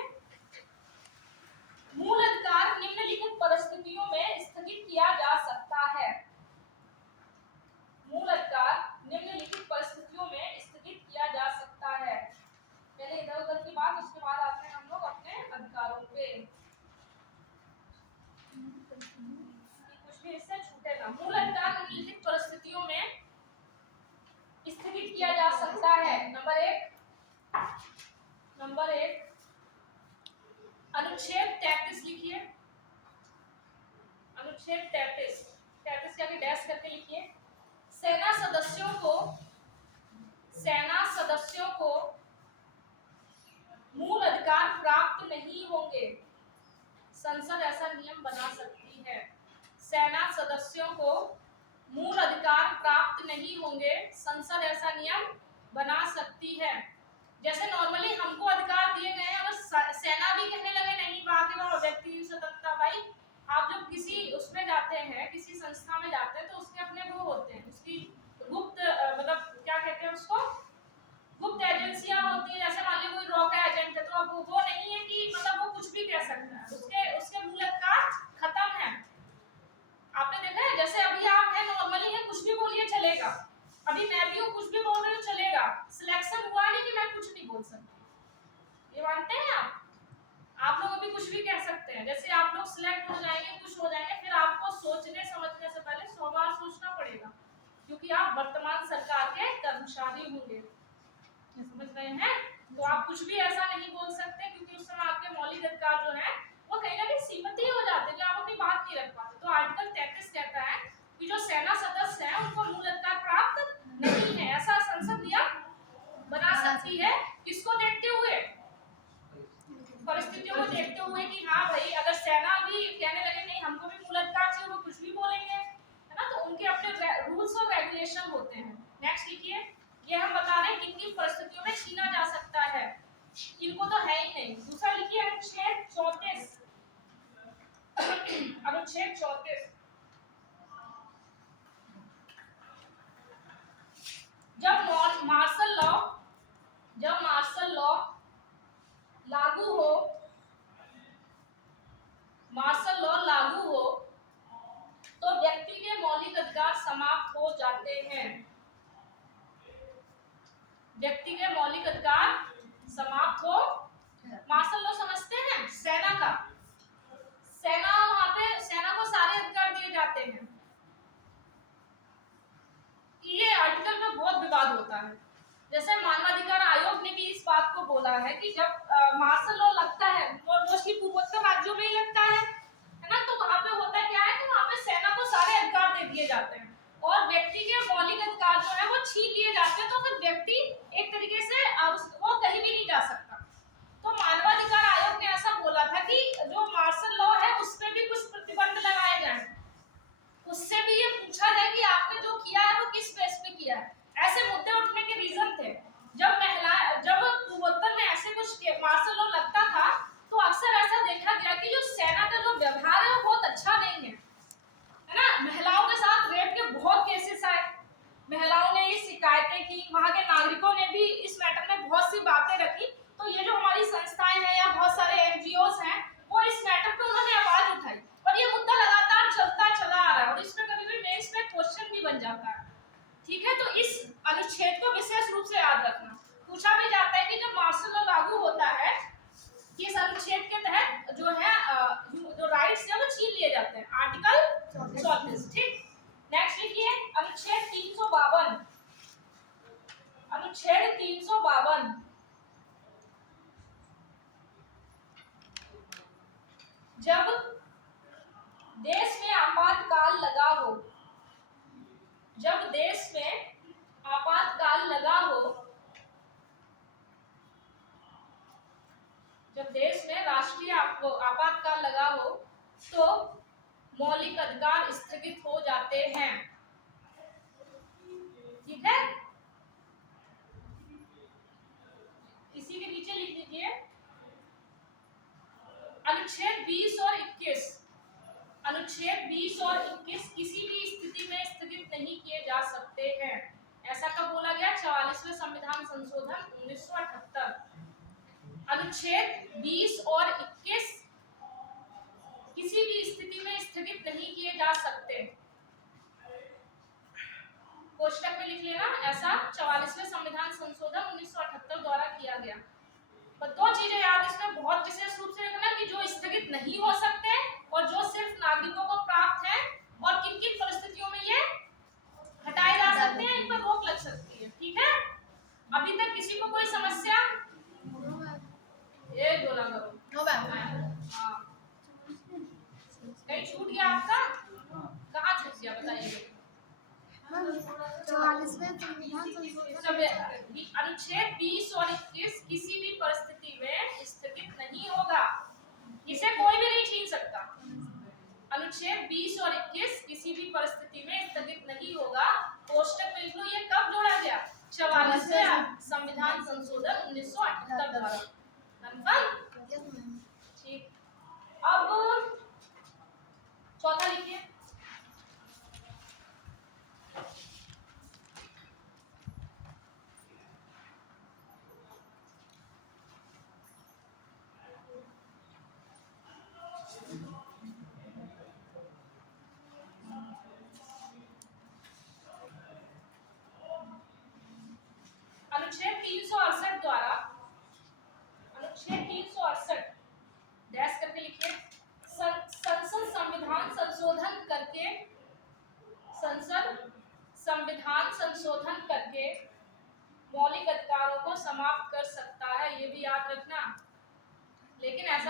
मूल अधिकार निम्नलिखित परिस्थितियों में स्थगित किया जा सकता है। मूल अधिकार निम्नलिखित परिस्थितियों में स्थगित किया जा सकता है। पहले इधर उधर की बात, उसके बाद आते हैं हम लोग अपने अधिकारों पे, कुछ भी इससे छूटे ना। मूल अधिकार निम्नलिखित परिस्थितियों में स्थगित किया जा सकता है। नंबर एक अनुच्छेद 33 लिखिए। अनुच्छेद 33 के आगे डैश करके लिखिए। सेना सदस्यों को मूल अधिकार प्राप्त नहीं होंगे, संसद ऐसा नियम बना सकती है। सेना सदस्यों को मूल अधिकार प्राप्त नहीं होंगे, संसद ऐसा नियम बना सकती है। जैसे नॉर्मली हमको अधिकार दिए गए हैं, सेना भी कहने लगे नहीं बाकी व्यक्ति की स्वतंत्रता। भाई आप जब किसी उसमें जाते हैं, किसी संस्था में जाते हैं तो उसके अपने वो होते हैं, उसकी गुप्त मतलब क्या कहते हैं उसको, गुप्त एजेंसियां होती है। जैसे मान लीजिए कोई रॉ का एजेंट है तो अब वो नहीं है कि मतलब वो कुछ भी कह सकता है, उसके मूल अधिकार खत्म है। आपने देखा है जैसे अभी आप है नॉर्मली है कुछ भी बोलिए चलेगा, अभी मैं भी हूँ कुछ भी बोल रही हूँ चलेगा, सिलेक्शन हुआ नहीं कि मैं कुछ नहीं बोल सकती। हैं। जैसे आप लोग सिलेक्ट हो जाएंगे, कुछ हो जाएंगे, फिर आपको सोचने समझने से पहले 100 बार सोचना पड़ेगा, क्योंकि आप वर्तमान सरकार के कर्मचारी होंगे। समझ रहे हैं? तो आप कुछ भी ऐसा नहीं बोल सकते, क्योंकि उस समय आपके मौलिक अधिकार जो है वो कहीं ना कहीं सीमित ही हो जाते हैं, कि आप अपनी बात नहीं रख पाते। तो आर्टिकल 33 कहता है कि जो सेना सदस्य है उनको मूल अधिकार प्राप्त नहीं है। ऐसा संसद नियम बना सकती है, किसको देखते हुए, परिस्थितियों को देखते हुए, कि हाँ भाई अगर सेना भी कहने लगे नहीं हमको भी मूल अधिकार चाहिए, वो कुछ भी बोलेंगे, है ना, तो उनके अपने रूल्स और रेगुलेशन होते हैं। नेक्स्ट लिखिए, ये हम बता रहे हैं किन किन परिस्थितियों में छीना जा सकता है, इनको तो है ही नहीं। दूसरा लिखिए अनुच्छेद 34, अनुच्छेद 34, जब मार्शल लॉ लागू हो, मार्शल लॉ लागू हो तो व्यक्ति के मौलिक अधिकार समाप्त हो जाते हैं। व्यक्ति के मौलिक अधिकार समाप्त हो, मार्शल लॉ समझते हैं, सेना का, सेना वहां पे सेना को सारे अधिकार दिए जाते हैं। ये आर्टिकल में बहुत विवाद होता है। जैसे मानवाधिकार आयोग ने भी इस बात को बोला है कि जब मार्शल लॉ लगता है, मोस्टली पूर्वोत्तर राज्यों में ही लगता है ना, तो वहां पे होता क्या है कि वहां पे सेना को सारे अधिकार दे दिए जाते हैं और व्यक्ति के मौलिक अधिकार जो है वो छीन लिए जाते हैं। तो फिर व्यक्ति एक तरीके से वो कहीं भी नहीं जा सकता। तो मानवाधिकार आयोग ने ऐसा बोला था कि जो मार्शल लॉ है उस पर भी कुछ प्रतिबंध लगाए जाए, उससे भी ये पूछा जाए कि आपने जो किया है वो किस बेस पे किया है। ऐसे मुद्दे उठने के रीजन थे। जब पूर्वोत्तर में ऐसे कुछ मार्शल लॉ लगता था तो अक्सर ऐसा देखा गया कि जो सेना का जो व्यवहार है वो बहुत अच्छा नहीं है ना। महिलाओं के साथ रेप के बहुत केसेस आए, महिलाओं ने ये शिकायतें की, वहां के नागरिकों ने भी इस मैटर में बहुत सी बातें रखी। तो ये जो हमारी संस्थाएं हैं या बहुत सारे एनजीओस हैं, वो इस मैटर पे उन्होंने आवाज उठाई और ये मुद्दा लगातार चलता चला आ रहा है और इसमें कभी भी मेंस में क्वेश्चन भी बन जाता है। ठीक है, तो इस अनुच्छेद को विशेष रूप से याद रखना। पूछा भी जाता है कि जब मार्शल लॉ लागू होता है, इस अनुच्छेद के तहत जो है जो राइट्स है वो छीन लिए जाते हैं। आर्टिकल 34। ठीक, नेक्स्ट लिखिए अनुच्छेद 352, अनुच्छेद 352, जब देश में आपातकाल लगा हो, जब देश में आपातकाल लगा हो, जब देश में राष्ट्रीय आपातकाल लगा हो तो मौलिक अधिकार स्थगित हो जाते हैं। ठीक है, इसी के नीचे लिख दीजिए अनुच्छेद 20 और 21, अनुच्छेद 20 और 21 किसी भी स्थिति में स्थगित नहीं किए जा सकते हैं। ऐसा कब बोला गया? 44वें संविधान संशोधन 1978। अनुच्छेद 20 और 21 किसी भी स्थिति में स्थगित नहीं किए जा सकते। कोष्टक में लिख लेना, ऐसा 44वें संविधान संशोधन 1978 द्वारा किया गया। पर दो चीजें याद इसमें बहुत विशेष रूप से रखना कि जो स्थगित नहीं हो सकते और जो सिर्फ नागरिकों को प्राप्त है और किन किन परिस्थितियों में ये हटाए जा सकते हैं, इन पर रोक लग सकती है। ठीक है, अभी तक किसी को कोई समस्या? ये बोला करो। हाँ, कहीं छूट गया आपका? कहाँ छूट गया बताइए। 44वें संविधान संशोधन अनुच्छेद 20 और 21 किसी भी परिस्थिति में स्थगित नहीं होगा, इसे कोई भी नहीं छीन सकता। अनुच्छेद 20 और 21 किसी भी परिस्थिति में स्थगित नहीं होगा। कोष्टक में लिख लो, ये कब जोड़ा गया? 44वें संविधान संशोधन 1978 द्वारा। कंफर्म? ठीक, अब चौथा लिखिए। अनुच्छेद 368 द्वारा, अनुच्छेद 368 डैश करके लिखिए,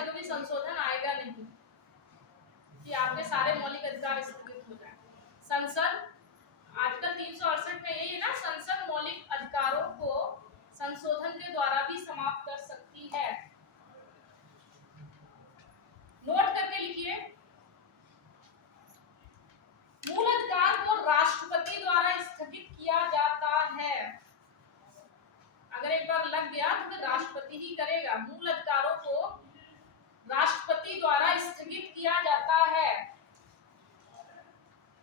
ऐसा कभी संशोधन आएगा नहीं कि आपके सारे मौलिक अधिकार स्थगित हो जाए। संसद आर्टिकल 368 में यही है ना, संसद मौलिक अधिकारों को संशोधन के द्वारा भी समाप्त कर सकती है। नोट करके लिखिए, मूल अधिकार को राष्ट्रपति द्वारा स्थगित किया जाता है। अगर एक बार लग गया तो फिर राष्ट्रपति ही करेगा। मूल अधिकारों को राष्ट्रपति द्वारा स्थगित किया जाता है,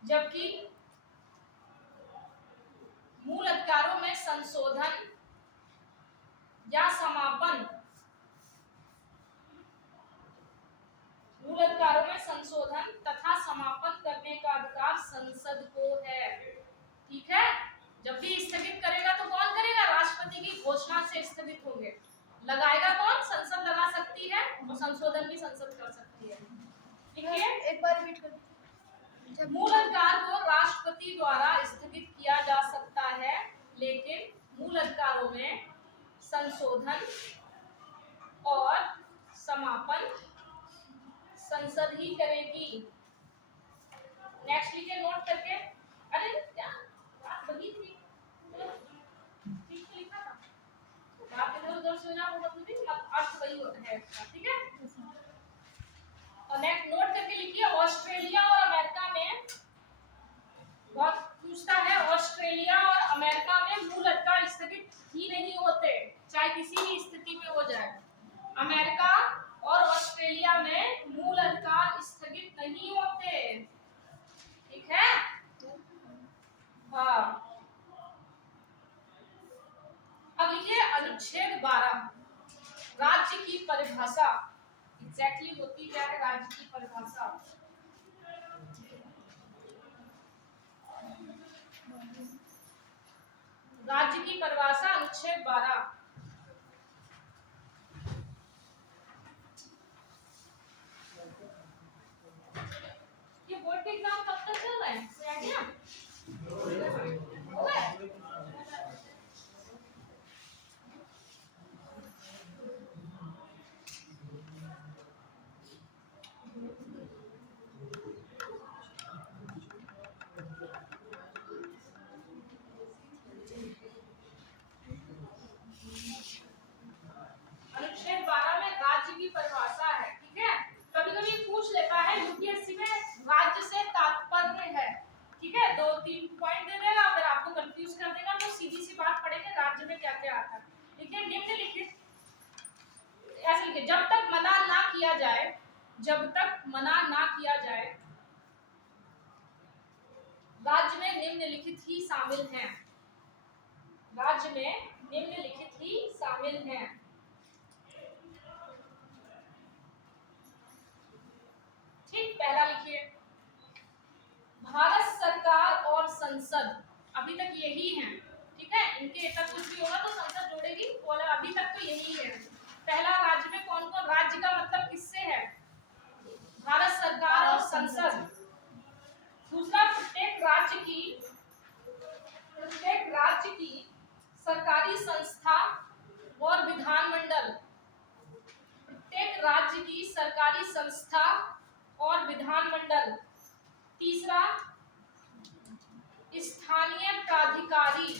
जबकि मूल अधिकारों में संशोधन या समापन, मूल अधिकारों में संशोधन तथा समापन करने का अधिकार संसद को है। ठीक है, जब भी स्थगित करेगा तो कौन करेगा? राष्ट्रपति की घोषणा से स्थगित होंगे। लगाएगा कौन? संसद लगा सकती है, और संशोधन भी संसद कर सकती है। ठीक है, एक बार रिपीट कर दीजिए। मूल अधिकार को राष्ट्रपति द्वारा स्थगित किया जा सकता है, लेकिन मूल अधिकारों में संशोधन और समापन संसद ही करेगी। नेक्स्ट लिखिए नोट करके। अरे क्या बात वही थी, ठीक से लिखा था, बात इधर उधर से ना हो, मतलब अर्थ वही होता है इसका। ठीक है, और नेक्स्ट नोट करके लिखिए, ऑस्ट्रेलिया और अमेरिका में बहुत पूछता है, ऑस्ट्रेलिया और अमेरिका में मूल अधिकार स्थगित ही नहीं होते, चाहे किसी भी स्थिति में हो जाए। अमेरिका और ऑस्ट्रेलिया में मूल अधिकार स्थगित नहीं होते। ठीक है, हाँ। अब लिखिए अनुच्छेद 12, राज्य की परिभाषा। एग्जैक्टली होती क्या है राज्य की परिभाषा? राज्य की परिभाषा अनुच्छेद 12। ये बोर्ड के एग्जाम कब तक चल रहे हैं, कोई आइडिया? अनुच्छेद 12 में राज्य की परिभाषा है। ठीक है, कभी कभी पूछ लेता है यूपीएससी में, राज्य से तात्पर्य है। ठीक है, 2-3 पॉइंट दे देगा, फिर आपको कंफ्यूज कर देगा, तो सीधी सी बात पढ़ेंगे राज्य में क्या क्या आता है। देखिए निम्नलिखित, ऐसे लिखिए, जब तक मना ना किया जाए, जब तक मना ना किया जाए, राज्य में निम्नलिखित ही शामिल हैं। राज्य में निम्नलिखित ही शामिल हैं। ठीक, पहला लिखिए, भारत सरकार और संसद, अभी तक यही है। ठीक है, इनके तक कुछ भी होगा तो संसद जोड़ेगी, और अभी तक तो यही है। पहला, राज्य में कौन कौन, राज्य का मतलब किससे है? भारत सरकार और संसद। दूसरा, प्रत्येक राज्य की सरकारी संस्था और विधानमंडल, प्रत्येक राज्य की सरकारी संस्था और विधानमंडल। तीसरा, स्थानीय प्राधिकारी,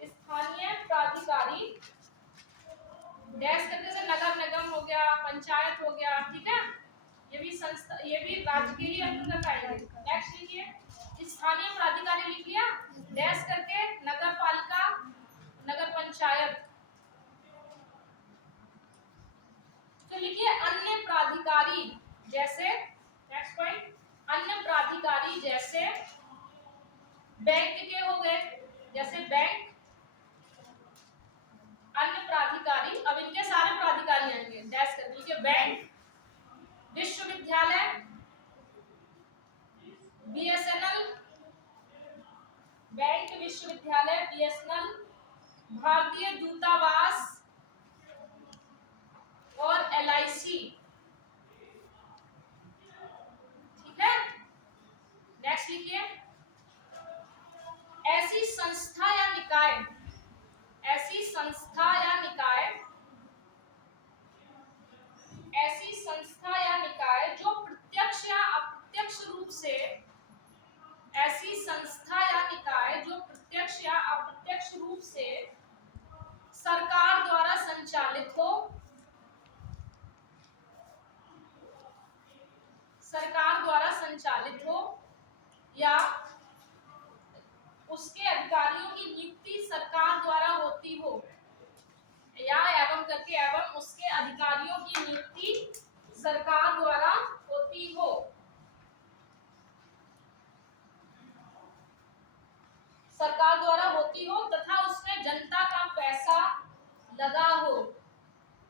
स्थानीय प्राधिकारी डैश करके से नगर निगम हो गया, पंचायत हो गया। ठीक है, ये भी संस्था, ये भी राज्य के ही अंतर्गत आएंगे। नेक्स्ट लिखिए, स्थानीय प्राधिकारी लिख लिया, डैश करके नगर पालिका, नगर पंचायत। तो लिखिए अन्य प्राधिकारी, जैसे नेक्स्ट पॉइंट, अन्य प्राधिकारी जैसे बैंक के हो गए, जैसे बैंक, अन्य प्राधिकारी। अब इनके सारे प्राधिकारी आएंगे, डैश कर लीजिए, बैंक, विश्वविद्यालय, बीएसएनएल, बैंक, विश्वविद्यालय, बीएसएनएल, भारतीय दूतावास और एलआईसी। ठीक है, नेक्स्ट लिखिए, ऐसी संस्था या निकाय, ऐसी संस्था या निकाय, संस्था या निकाय जो प्रत्यक्ष या अप्रत्यक्ष रूप से, ऐसी संस्था या निकाय जो प्रत्यक्ष या अप्रत्यक्ष रूप से सरकार द्वारा संचालित हो, सरकार द्वारा संचालित हो या उसके अधिकारियों की नियुक्ति सरकार द्वारा होती हो, या एवं करके एवं उसके अधिकारियों की नियुक्ति सरकार द्वारा होती हो, सरकार द्वारा होती हो तथा उसमें जनता का पैसा लगा हो,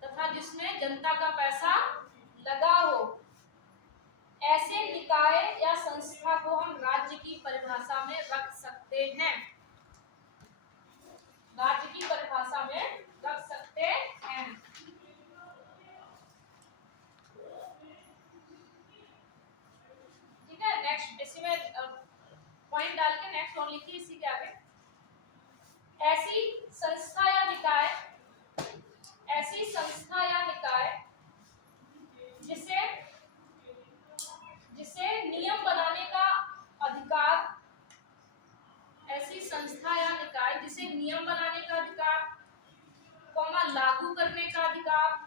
तथा जिसमें जनता का पैसा लगा हो, ऐसे निकाय या संस्था को हम राज्य की परिभाषा में रख सकते हैं, राज्य की परिभाषा में रख सकते हैं। ठीक है, नेक्स्ट इसी में पॉइंट डाल के नेक्स्ट और लिखिए इसी के आगे। ऐसी संस्था या निकाय, ऐसी संस्था या निकाय जिसे जिसे नियम बनाने का अधिकार, ऐसी संस्था या निकाय जिसे नियम बनाने का अधिकार, कौमा लागू करने का अधिकार,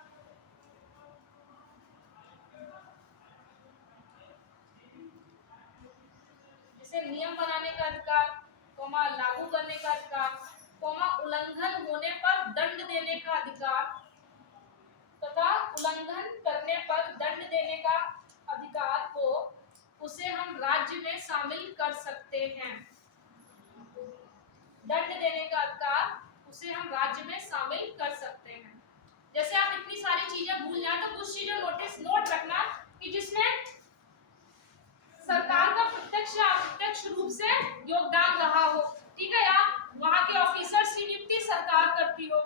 जिसे नियम बनाने का अधिकार, कौमा लागू करने का अधिकार, कौमा उल्लंघन होने पर दंड देने का अधिकार तथा उल्लंघन करने पर दंड देने का अधिकार को, उसे हम राज्य में शामिल कर सकते हैं। दंड देने का अधिकार उसे हम राज्य में शामिल कर सकते हैं। जैसे आप इतनी सारी चीजें भूल जाए तो कुछ चीजें नोट रखना कि जिसमें सरकार का प्रत्यक्ष या अप्रत्यक्ष रूप से योगदान रहा हो, ठीक है, या वहां के ऑफिसर्स की नियुक्ति सरकार करती हो।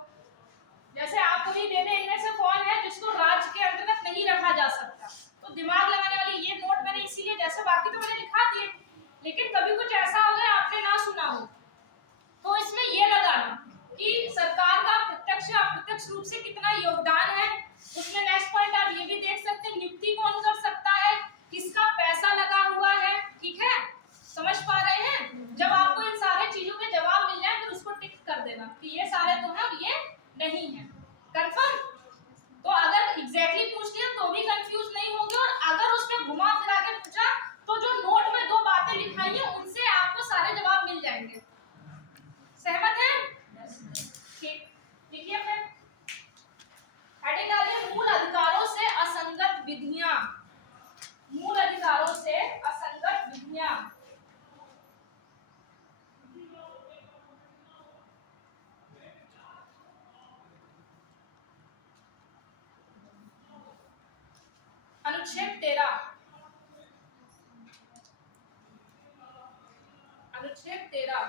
जैसे आपको ही देने इनमें से कौन है जिसको राज्य के अंतर्गत नहीं रखा जा सकता, तो दिमाग लगाने वाली ये नोट मैंने इसीलिए, जैसे बाकी तो मैंने लिखा दिए, लेकिन कभी कुछ ऐसा हो गया आपने ना सुना हो तो इसमें ये लगाना कि सरकार का प्रत्यक्ष या अप्रत्यक्ष रूप से कितना योगदान है। उसमें नेक्स्ट पॉइंट आप ये भी देख सकते हैं, नियुक्ति कौन कर सकता है, किसका पैसा लगा हुआ है। ठीक है, समझ पा रहे हैं? जब आपको इन सारे चीजों के जवाब मिल जाए तो उसको टिक कर देना कि ये सारे तो हैं और ये नहीं है। कंफर्म? तो अगर एग्जैक्टली पूछ लिया तो भी कंफ्यूज नहीं होंगे, और अगर उसमें घुमा फिरा के पूछा तो जो नोट में दो बातें लिखाई है उनसे आपको सारे जवाब मिल जाएंगे। सहमत हैं? ठीक, लिखिए फिर। हेडिंग डालिए मूल अधिकारों से असंगत विधियां, मूल अधिकारों से असंगत विधियां। अनुच्छेद 13, अनुच्छेद 13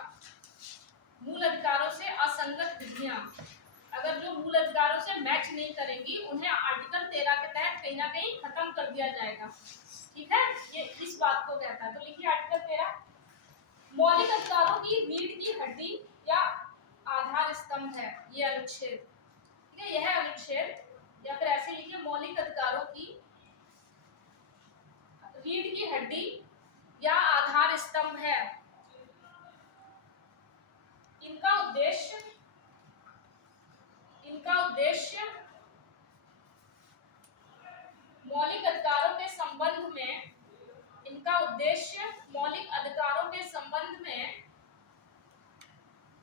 मूल अधिकारों से असंगत विधियां। अगर जो मूल अधिकारों से मैच नहीं करेंगी उन्हें आर्टिकल 13 के तहत कहीं ना कहीं खत्म कर दिया जाएगा। ठीक है, ये इस बात को कहता है। तो लिखिए आर्टिकल 13, मौलिक अधिकारों की रीढ़ की हड्डी या आधार स्तंभ है ये अनुच्छेद। ठीक है, यह अनुच्छेद, या फिर ऐसे लिखिए मौलिक अधिकारों की रीढ़ की हड्डी या आधार स्तंभ है। इनका उद्देश्य मौलिक अधिकारों के संबंध में, इनका उद्देश्य मौलिक अधिकारों के संबंध में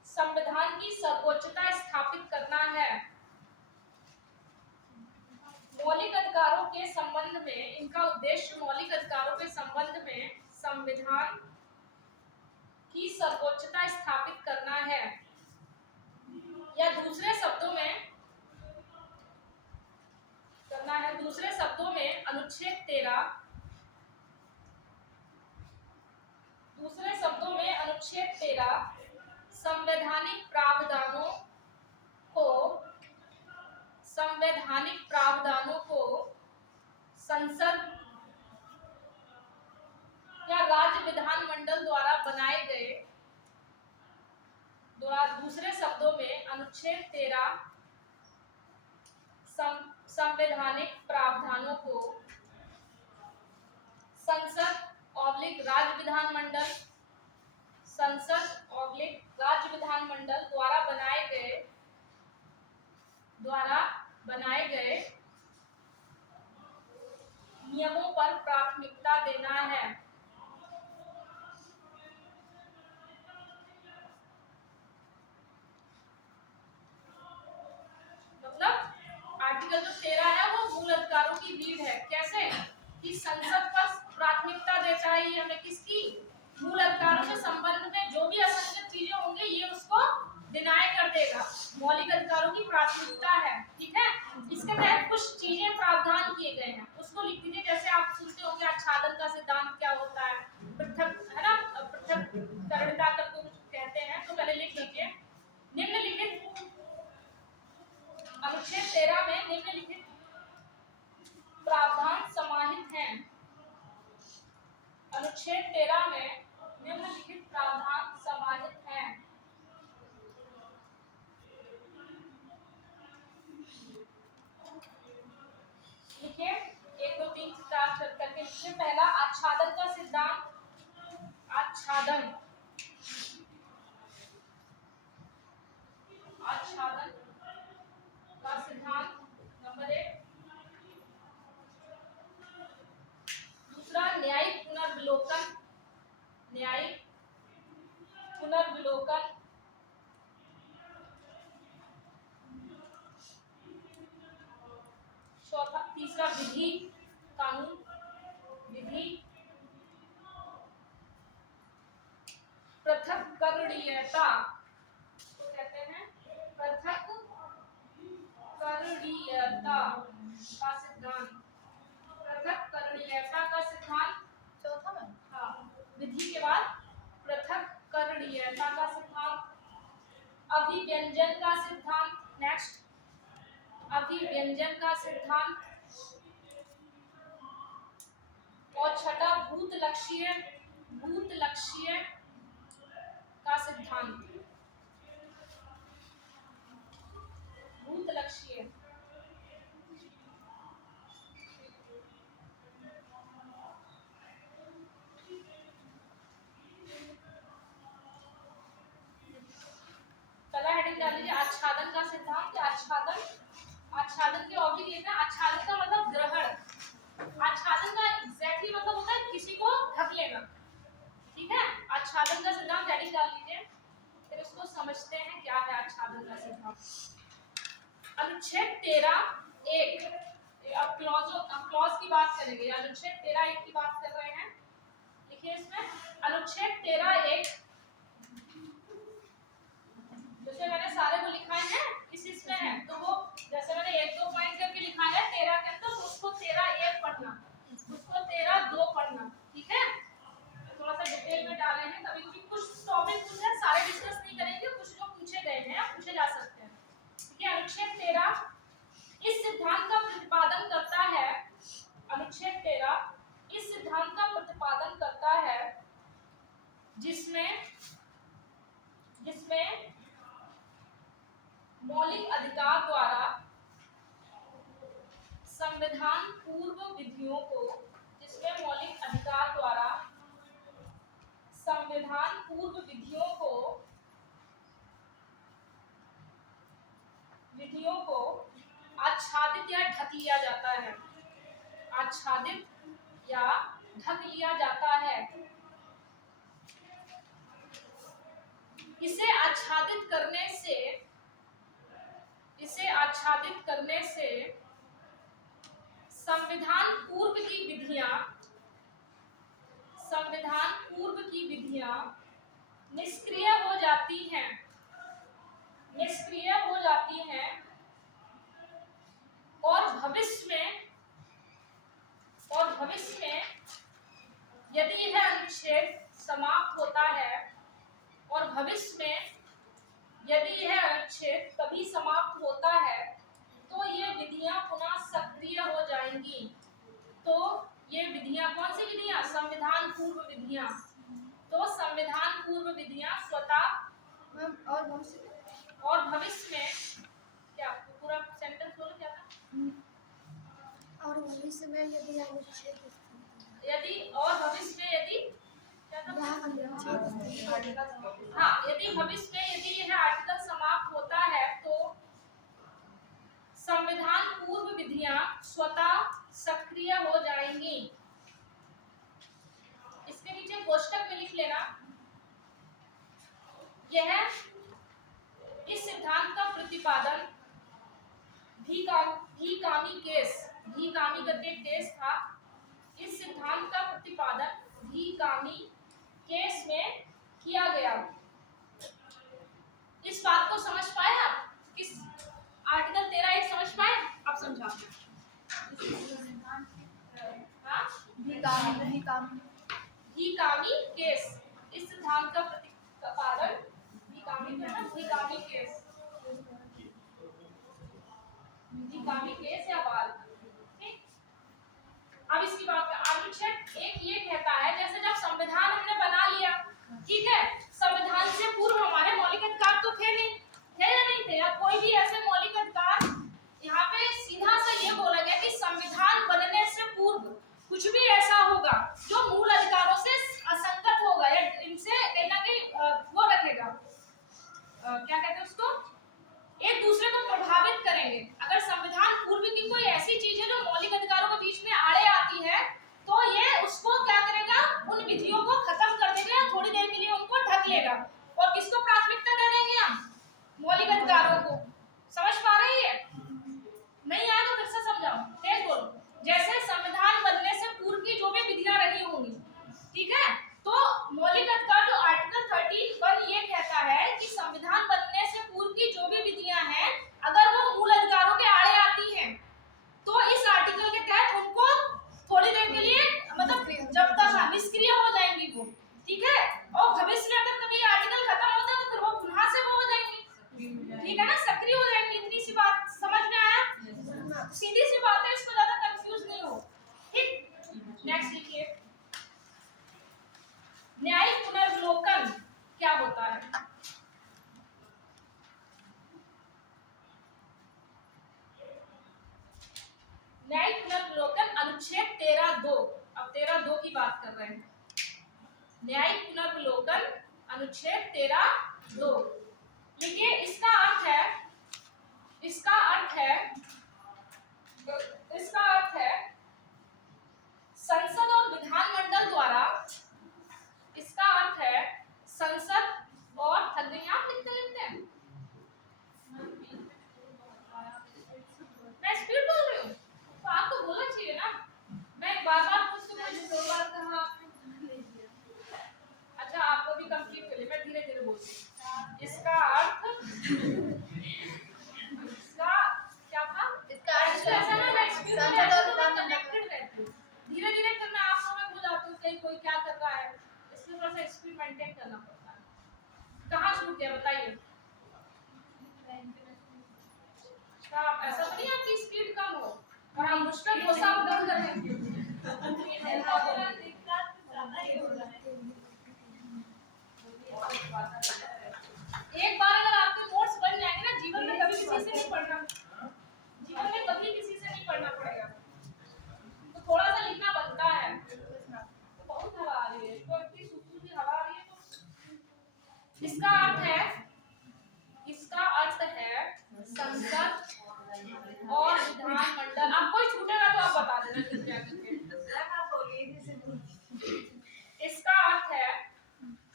संविधान की सर्वोच्चता स्थापित करना है। मौलिक अधिकारों के संबंध में, इनका उद्देश्य मौलिक अधिकारों के संबंध में संविधान की सर्वोच्चता स्थापित करना है, या दूसरे शब्दों में करना है। दूसरे शब्दों में अनुच्छेद 13, दूसरे शब्दों में अनुच्छेद 13 संवैधानिक प्रावधानों को संसद या राज्य विधानमंडल द्वारा बनाए गए, दूसरे शब्दों में अनुच्छेद 13 संवैधानिक संवैधानिक प्रावधानों को संसद ऑब्लिक राज्य विधानमंडल द्वारा बनाए गए नियमों पर प्राथमिकता देना है। मतलब आर्टिकल जो 13 है वो मूल अधिकारों की रीढ़ है। कैसे कि संसद पर प्राथमिकता देता है ये हमें किसकी, मूल अधिकारों के संबंध में जो भी असंगत चीजें होंगी ये उसको डिनाई कर देगा। मौलिक अधिकारों की प्राथमिकता है, ठीक है। इसके तहत कुछ चीजें प्रावधान किए गए हैं, उसको लिख दीजिए। जैसे आप सुनते होंगे आच्छादन का सिद्धांत क्या होता है, पृथक है ना, पृथक्करणता को कहते हैं। तो पहले लिख लीजिए, निम्नलिखित अनुच्छेद 13 में निम्नलिखित प्रावधान समाहित हैं। अनुच्छेद 13 में निम्नलिखित प्रावधान समाहित हैं। लिखिए 1 2 3 4 करके लिखिए। पहला आच्छादन का सिद्धांत, आच्छादन का सिद्धांत नंबर 1। दूसरा न्यायिक पुनर्विलोकन, न्यायिक पुनर्विलोकन। चौथा, तीसरा विधि कानून, विधि। पृथक्करणीयता तो कहते हैं पृथक्करणीयता का सिद्धांत, पृथक्करणीयता का सिद्धांत चौथा में हाँ, विधि के बाद पृथक्करणीयता का सिद्धांत। अभिव्यंजन का सिद्धांत, नेक्स्ट अभिव्यंजन का सिद्धांत। और छठा भूत लक्ष्य का सिद्धांत, भूत लक्ष्य। पहला हेडिंग डाल लीजिए आच्छादन का सिद्धांत। आच्छादन के ऑब्लिक लिखना। आच्छादन का मतलब ग्रहण, आच्छादन का एग्जैक्टली मतलब होता है किसी को ढक लेना, ठीक है। आच्छादन का सिद्धांत हेडिंग डाल लीजिए, फिर इसको समझते हैं क्या है आच्छादन का सिद्धांत। अनुच्छेद 13(1), अब क्लॉज की बात करेंगे। अनुच्छेद 13(1) की बात कर रहे हैं। लिखिए इसमें अनुच्छेद 13(1), जैसे मैंने सारे को लिखा है इसमें है, तो वो जैसे मैंने 1-2 पॉइंट करके लिखा है 13 के अंदर, तो उसको 13(1) पढ़ना, उसको 13(2) पढ़ना, ठीक है। थोड़ा सा डिटेल में डाले हैं, कभी कभी कुछ टॉपिक कुछ है सारे डिस्कस नहीं करेंगे, कुछ लोग पूछे गए हैं, पूछे जा सकते हैं, ठीक है। अनुच्छेद 13 इस सिद्धांत का प्रतिपादन करता है, अनुच्छेद 13 इस सिद्धांत का प्रतिपादन करता है जिसमें मौलिक अधिकार द्वारा संविधान पूर्व विधियों को, जिसमें मौलिक अधिकार द्वारा संविधान पूर्व विधियों को आच्छादित या ढक लिया जाता है, आच्छादित या ढक लिया जाता है। इसे आच्छादित करने से संविधान पूर्व की विधियां निष्क्रिय हो जाती हैं और भविष्य में यदि यह अनुच्छेद समाप्त होता है और भविष्य में यदि यह अनुच्छेद कभी समाप्त होता है तो ये विधियां पुनः सक्रिय हो जाएंगी। तो ये विधियां कौन सी विधियां? संविधान पूर्व विधियां। तो संविधान पूर्व विधियां स्वतः और भविष्य में क्या पूरा सेंटेंस बोलो क्या था? भविष्य में यदि अनुच्छेद यदि और भविष्य में यदि क्या था? हाँ, यदि भविष्य में यदि यह आर्टिकल समाप्त होता है तो संविधान पूर्व विधियां स्वतः सक्रिय हो जाएंगी। इसके नीचे कोष्टक में लिख लेना, यह इस सिद्धांत का प्रतिपादन भीकामी करके केस था। इस सिद्धांत का प्रतिपादन भीकामी केस में किया गया। इस बात को समझ पाए आप? किस आर्टिकल 13 एक समझ पाए? आप समझाओ। हाँ? भीकामी केस, इस सिद्धांत का प्रतिपादन भीकामी केस या बाल। ठीक, अब इसकी बात का अनुच्छेद 1 ये कहता है, जैसे जब संविधान हमने बना लिया, ठीक है, संविधान से पूर्व हमारे मौलिक अधिकार तो थे नहीं, थे या नहीं थे, या कोई भी ऐसे मौलिक अधिकार, यहाँ पे सीधा सा ये बोला गया कि संविधान बनने से पूर्व कुछ भी ऐसा होगा जो मूल अधिकारों से असंगत होगा या इनसे कहीं ना कहीं वो रखेगा, क्या कहते हैं उसको, एक दूसरे को प्रभावित करेंगे। अगर संविधान पूर्व की कोई ऐसी चीज है जो मौलिक अधिकारों के बीच में आड़े आती है, तो ये उसको क्या करेगा, उन विधियों को खत्म कर देगा, थोड़ी देर के लिए उनको ढक लेगा। और किसको प्राथमिकता दे देंगे हम? मौलिक अधिकारों को। समझ पा रही है? नहीं आया तो फिर से समझाओ, तेज बोलो। जैसे संविधान बनने से पूर्व की जो भी विधियां रही होंगी, ठीक है, तो मौलिक अधिकार जो आर्टिकल 13(1) ये कहता है कि संविधान बनने से पूर्व की जो भी विधियां हैं, अगर वो मूल अधिकारों के आड़े आती हैं, तो इस आर्टिकल के तहत उनको थोड़ी देर के लिए, मतलब जब तक निष्क्रिय हो जाएंगी वो, ठीक है। और भविष्य में अगर कभी आर्टिकल खत्म होता है तो फिर वो पुनः से वो हो जाएंगी, ठीक है ना, सक्रिय हो जाएंगी। इतनी सी बात समझ में आया? सीधी सी बात है, इसको ज्यादा कंफ्यूज नहीं हो। ठीक, नेक्स्ट लिखिए, न्यायिक पुनर्विलोकन क्या होता है? न्यायिक पुनर्विलोकन अनुच्छेद 13(2), अब 13(2) की बात कर रहे हैं। न्यायिक पुनर्विलोकन अनुच्छेद 13(2) लिखिए। इसका अर्थ है संसद और विधानमंडल द्वारा, इसका अर्थ है संसद और, थक गई आप लिखते लिखते? मैं स्पीड बोल रही हूँ तो आपको बोलना चाहिए ना, मैं बार-बार पूछती हूँ, 2 बार कहा। अच्छा, आपको भी कंप्लीट कर ले, मैं धीरे-धीरे बोलती हूँ। इसका अर्थ, इसका क्या था? इसका अर्थ ऐसा ना, मैं स्पीड में कनेक्टेड रहती हूँ, धीरे-धीरे करना आप लोगों में भूल जाती हूँ कहीं कोई क्या कर रहा है, इसलिए थोड़ा सा स्पीड मेंटेन करना पड़ता है। कहाँ छूट गया बताइए? ऐसा तो नहीं आपकी स्पीड कम हो और हम मुझ पर भरोसा कम कर रहे हैं। एक बार अगर आपके नोट्स बन जाएंगे ना, जीवन में कभी किसी से नहीं पढ़ना, जीवन में कभी किसी से नहीं पढ़ना पड़ेगा, तो थोड़ा सा लिखना बनता है। तो बहुत हवा आ रही है, तो इतनी सुकून की हवा आ रही है। तो इसका अर्थ है संसद और विधानमंडल। आप कोई छूटेगा तो आप बता देना कृपया करके। इसका अर्थ है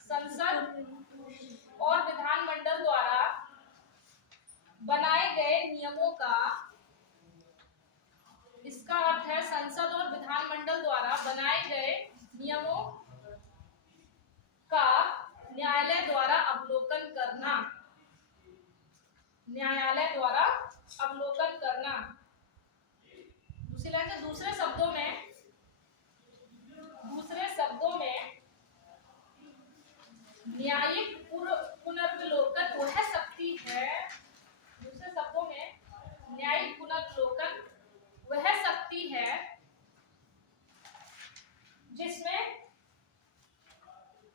संसद और विधानमंडल द्वारा बनाए गए नियमों का, इसका अर्थ है संसद और विधानमंडल द्वारा बनाए गए नियमों का न्यायालय द्वारा अवलोकन करना, न्यायालय द्वारा अवलोकन करना। दूसरे शब्दों में न्यायिक पुनर्विलोकन वह शक्ति है, दूसरे शब्दों में न्यायिक पुनर्विलोकन वह शक्ति है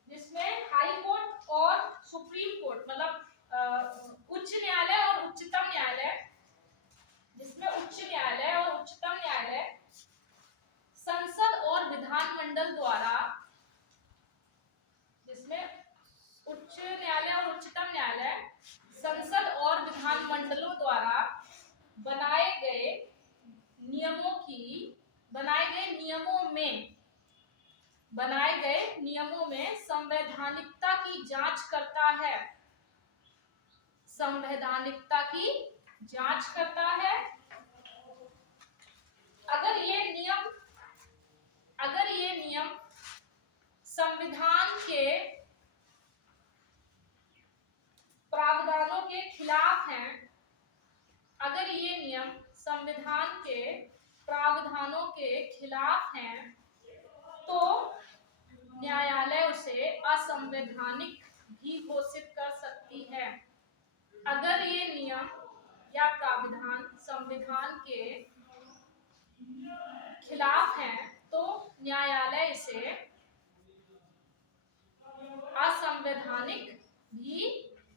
जिसमें हाई कोर्ट और सुप्रीम कोर्ट, मतलब उच्च न्यायालय और उच्चतम न्यायालय, जिसमें बनाए गए नियमों में संवैधानिकता की जांच करता है। संवैधानिकता की जांच करता है। अगर ये नियम संविधान के प्रावधानों के खिलाफ हैं, अगर ये नियम संविधान के प्रावधानों के खिलाफ हैं, तो न्यायालय उसे असंवैधानिक भी घोषित कर सकती है। अगर ये नियम या प्रावधान संविधान के खिलाफ हैं, तो न्यायालय इसे असंवैधानिक भी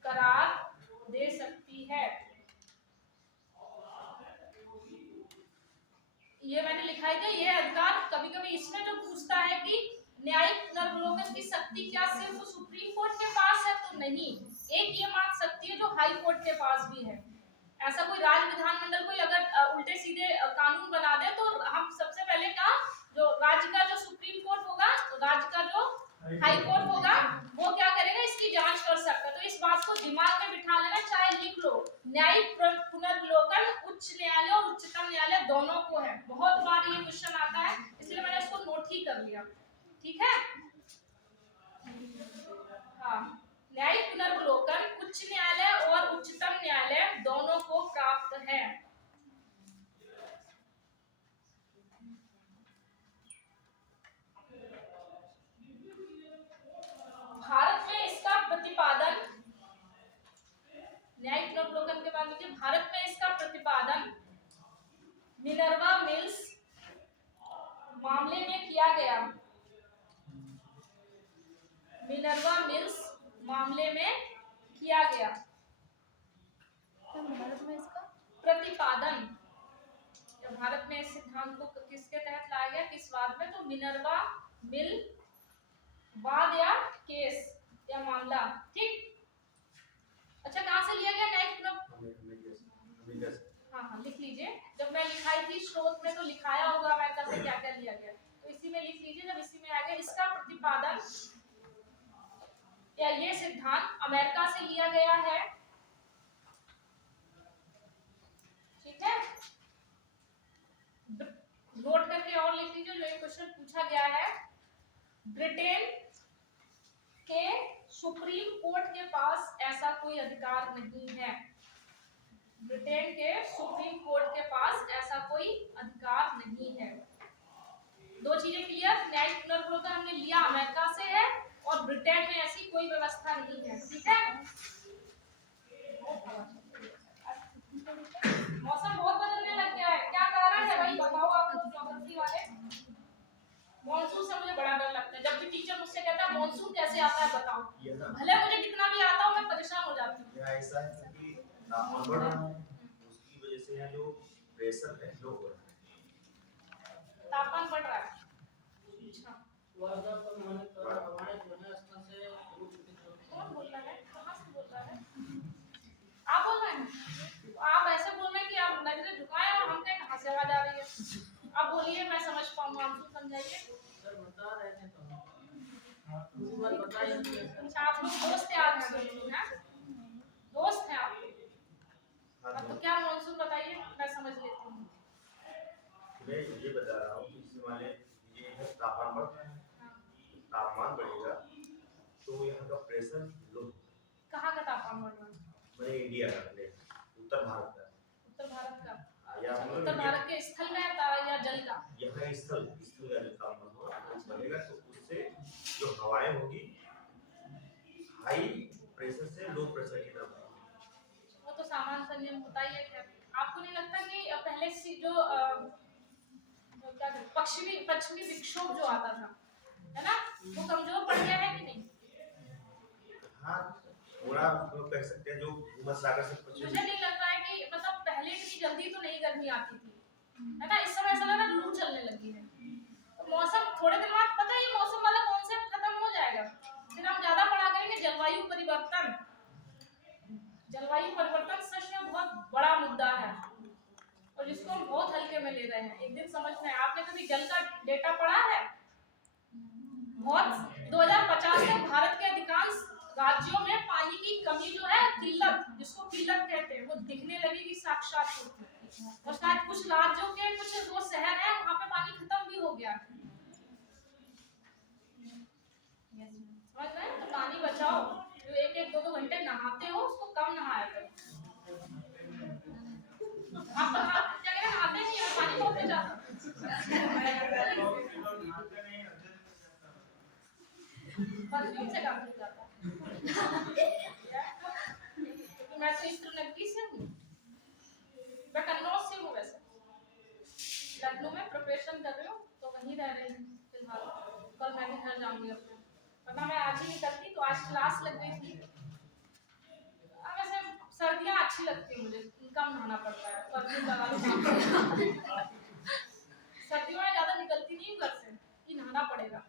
करार दे सकती है। ये मैंने लिखा है कि ये अधिकार कभी कभी इसमें जो पूछता है कि न्यायिक पुनर्विलोकन की शक्ति क्या सिर्फ सुप्रीम कोर्ट के पास है, तो नहीं, एक ये मान सकती है जो हाई कोर्ट के पास भी है। ऐसा कोई राज्य विधानमंडल कोई अगर उल्टे सीधे कानून बना दे, तो हम सबसे पहले का जो राज्य का जो सुप्रीम कोर्ट होगा, राज्य का जो हाई कोर्ट होगा, वो क्या करेगा, इसकी जांच कर सकता है। तो इस बात को दिमाग में बिठा लेना, चाहे लिख लो, न्यायिक पुनर्विलोकन उच्च न्यायालय और उच्चतम न्यायालय दोनों को है। बहुत बार ये क्वेश्चन आता है, इसलिए मैंने इसको नोट ही कर लिया। ठीक है, हाँ, न्यायिक पुनर्विलोकन उच्च न्यायालय और उच्चतम न्यायालय दोनों को प्राप्त है। भारत में इसका प्रतिपादन, न्यायिक पुनर्विलोकन के बाद देखिए, भारत में इसका प्रतिपादन मिनर्वा मिल्स मामले में किया गया। मिनर्वा मिल्स मामले में किया गया। भारत में इसका प्रतिपादन, भारत में इस सिद्धांत को किसके तहत लाया गया, किस वाद में, तो मिनर्वा मिल वाद या केस या मामला। ठीक, अच्छा, कहां से लिया गया न्यायिक हाँ, लिख लीजिए। जब मैं लिखाई थी स्रोत में तो लिखाया होगा अमेरिका से क्या क्या लिया गया, तो इसी में लिख लीजिए। जब इसी में आ गया, इसका प्रतिपादन या ये सिद्धांत अमेरिका से लिया गया है। ठीक है, नोट करके और लिख लीजिए, जो ये क्वेश्चन पूछा गया है। ब्रिटेन के सुप्रीम कोर्ट के पास ऐसा कोई अधिकार नहीं है। ब्रिटेन के सुप्रीम कोर्ट के पास ऐसा कोई अधिकार नहीं है। दो चीजें क्लियर, न्यायिक पुनर्विलोकन हमने लिया अमेरिका से है, और ब्रिटेन में ऐसी कोई व्यवस्था नहीं है। ठीक है, मौसम बहुत बदलने लग गया है, क्या कारण है भाई, बताओ आप लोग ज्योग्राफी वाले। मॉनसून से मुझे बड़ा डर लगता है। जब भी टीचर मुझसे कहता है मॉनसून कैसे आता है बताओ, भले मुझे कितना भी आता हो, मैं परेशान हो जाती हूँ। ऐसा है क्योंकि तापमान बढ़ रहा है, उसकी वजह से है जो प्रेशर है लो हो रहा है, तापमान बढ़ रहा है। अच्छा, कौन बोल रहा है, कहाँ से बोल रहा है, आप बोल रहे हैं? तो आप ऐसे बोल रहे हैं कि आप नजरें झुकाएं और हम कहें कहाँ से आवाज आ रही है। आप बोलिए, मैं समझ पाऊंगा, आपको समझाइए। अच्छा, आप लोग दोस्त यार हैं, दोनों हैं, दोस्त हैं आप लोग। तो क्या मॉनसून बताइए, मैं समझ लेती हूँ। मैं ये बता रहा हूँ कि इससे माने ये है तापमान बढ़ रहा है, तापमान बढ़ेगा तो यहाँ का प्रेशर लो। कहाँ का तापमान बढ़ रहा है? मैंने इंडिया का, अपने उत्तर भारत का। उत्तर भारत का, या उत्तर भारत के स्थल का या जल का? यहाँ स्थल का जो तापमान बढ़ेगा तो उससे जो हवाएं होगी हाई प्रेशर से लो प्रेशर की तरफ, वो तो सामान्य सा नियम होता ही है। क्या आपको नहीं लगता कि पहले से जो क्या पश्चिमी विक्षोभ जो आता था, है ना, वो कमजोर पड़ गया है कि नहीं? हाँ, थोड़ा कह सकते हैं जो भूमध्यसागर से मुझे नहीं लगता है कि मतलब पहले इतनी जल्दी तो नहीं गर्मी आती थी, है ना, इस समय ऐसा लग रहा है लू चलने लगी है। तो मौसम थोड़े दिन बाद पता है ये मौसम वाला कॉन्सेप्ट खत्म हो जाएगा, फिर हम ज्यादा पढ़ा करेंगे जलवायु परिवर्तन। जलवायु परिवर्तन सच में बहुत बड़ा मुद्दा है और जिसको हम बहुत हल्के में ले रहे हैं। एक दिन समझ में आए। आपने कभी जल का डेटा पढ़ा है? बहुत 2050 तक भारत के अधिकांश राज्यों में पानी की कमी जो है, किल्लत, जिसको किल्लत कहते हैं, वो दिखने लगेगी साक्षात रूप में। और शायद कुछ राज्यों के कुछ वो शहर है वहां पे पानी खत्म भी हो गया। समझ रहे हैं? तो पानी बचाओ। जो एक एक दो दो घंटे नहाते हो उसको कम नहाया करो। आप तो जगह नहाते नहीं हो, पानी बहुत बचाते परफ्यूम से काम चल जाता है। मैं तो इस नगरी से हूँ, मैं कन्नौज से हूँ वैसे, लखनऊ में प्रिपरेशन कर रही हूँ तो वहीं रह रही हूँ फिलहाल। कल मैं भी घर जाऊंगी अपने, वरना मैं आज ही निकलती। तो आज क्लास लग गई थी। वैसे सर्दियाँ अच्छी लगती है मुझे, कम नहाना पड़ता है, परफ्यूम लगा लो। सर्दियों में ज्यादा निकलती नहीं घर से कि नहाना पड़ेगा,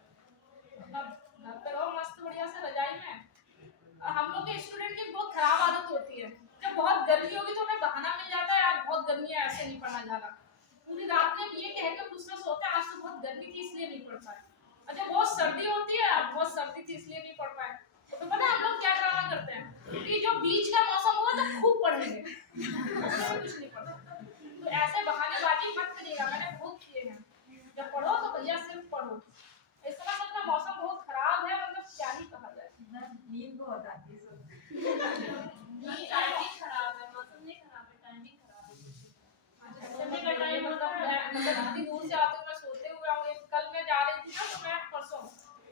अपना घर पे रहो मस्त बढ़िया से रजाई में। हम लोग के स्टूडेंट की बहुत खराब आदत होती है, जब बहुत गर्मी होगी तो हमें बहाना मिल जाता है, आज बहुत गर्मी है ऐसे नहीं पढ़ा जा रहा। पूरी रात में ये कह के दूसरा सोते हैं आज तो बहुत गर्मी थी इसलिए नहीं पढ़ पाए। और जब बहुत सर्दी होती है, बहुत सर्दी थी इसलिए नहीं पढ़ पाए। तो पता है हम लोग क्या ड्रामा करते हैं कि जो बीच का मौसम होगा तो खूब पढ़ेंगे, उसमें कुछ नहीं पढ़ते। तो ऐसे बहानेबाजी मत करिएगा, मैंने बहुत किए हैं। जब पढ़ो तो भैया सिर्फ पढ़ो। इस समय सच में मौसम बहुत खराब है, मतलब क्या ही कहा जाए। नींद बहुत आती है सब। टाइमिंग खराब है, मौसम नहीं खराब है, टाइमिंग खराब है। सोने का टाइम मतलब इतनी दूर से आते हुए मैं सोते हुए आऊंगी। कल मैं जा रही थी ना, तो मैं परसों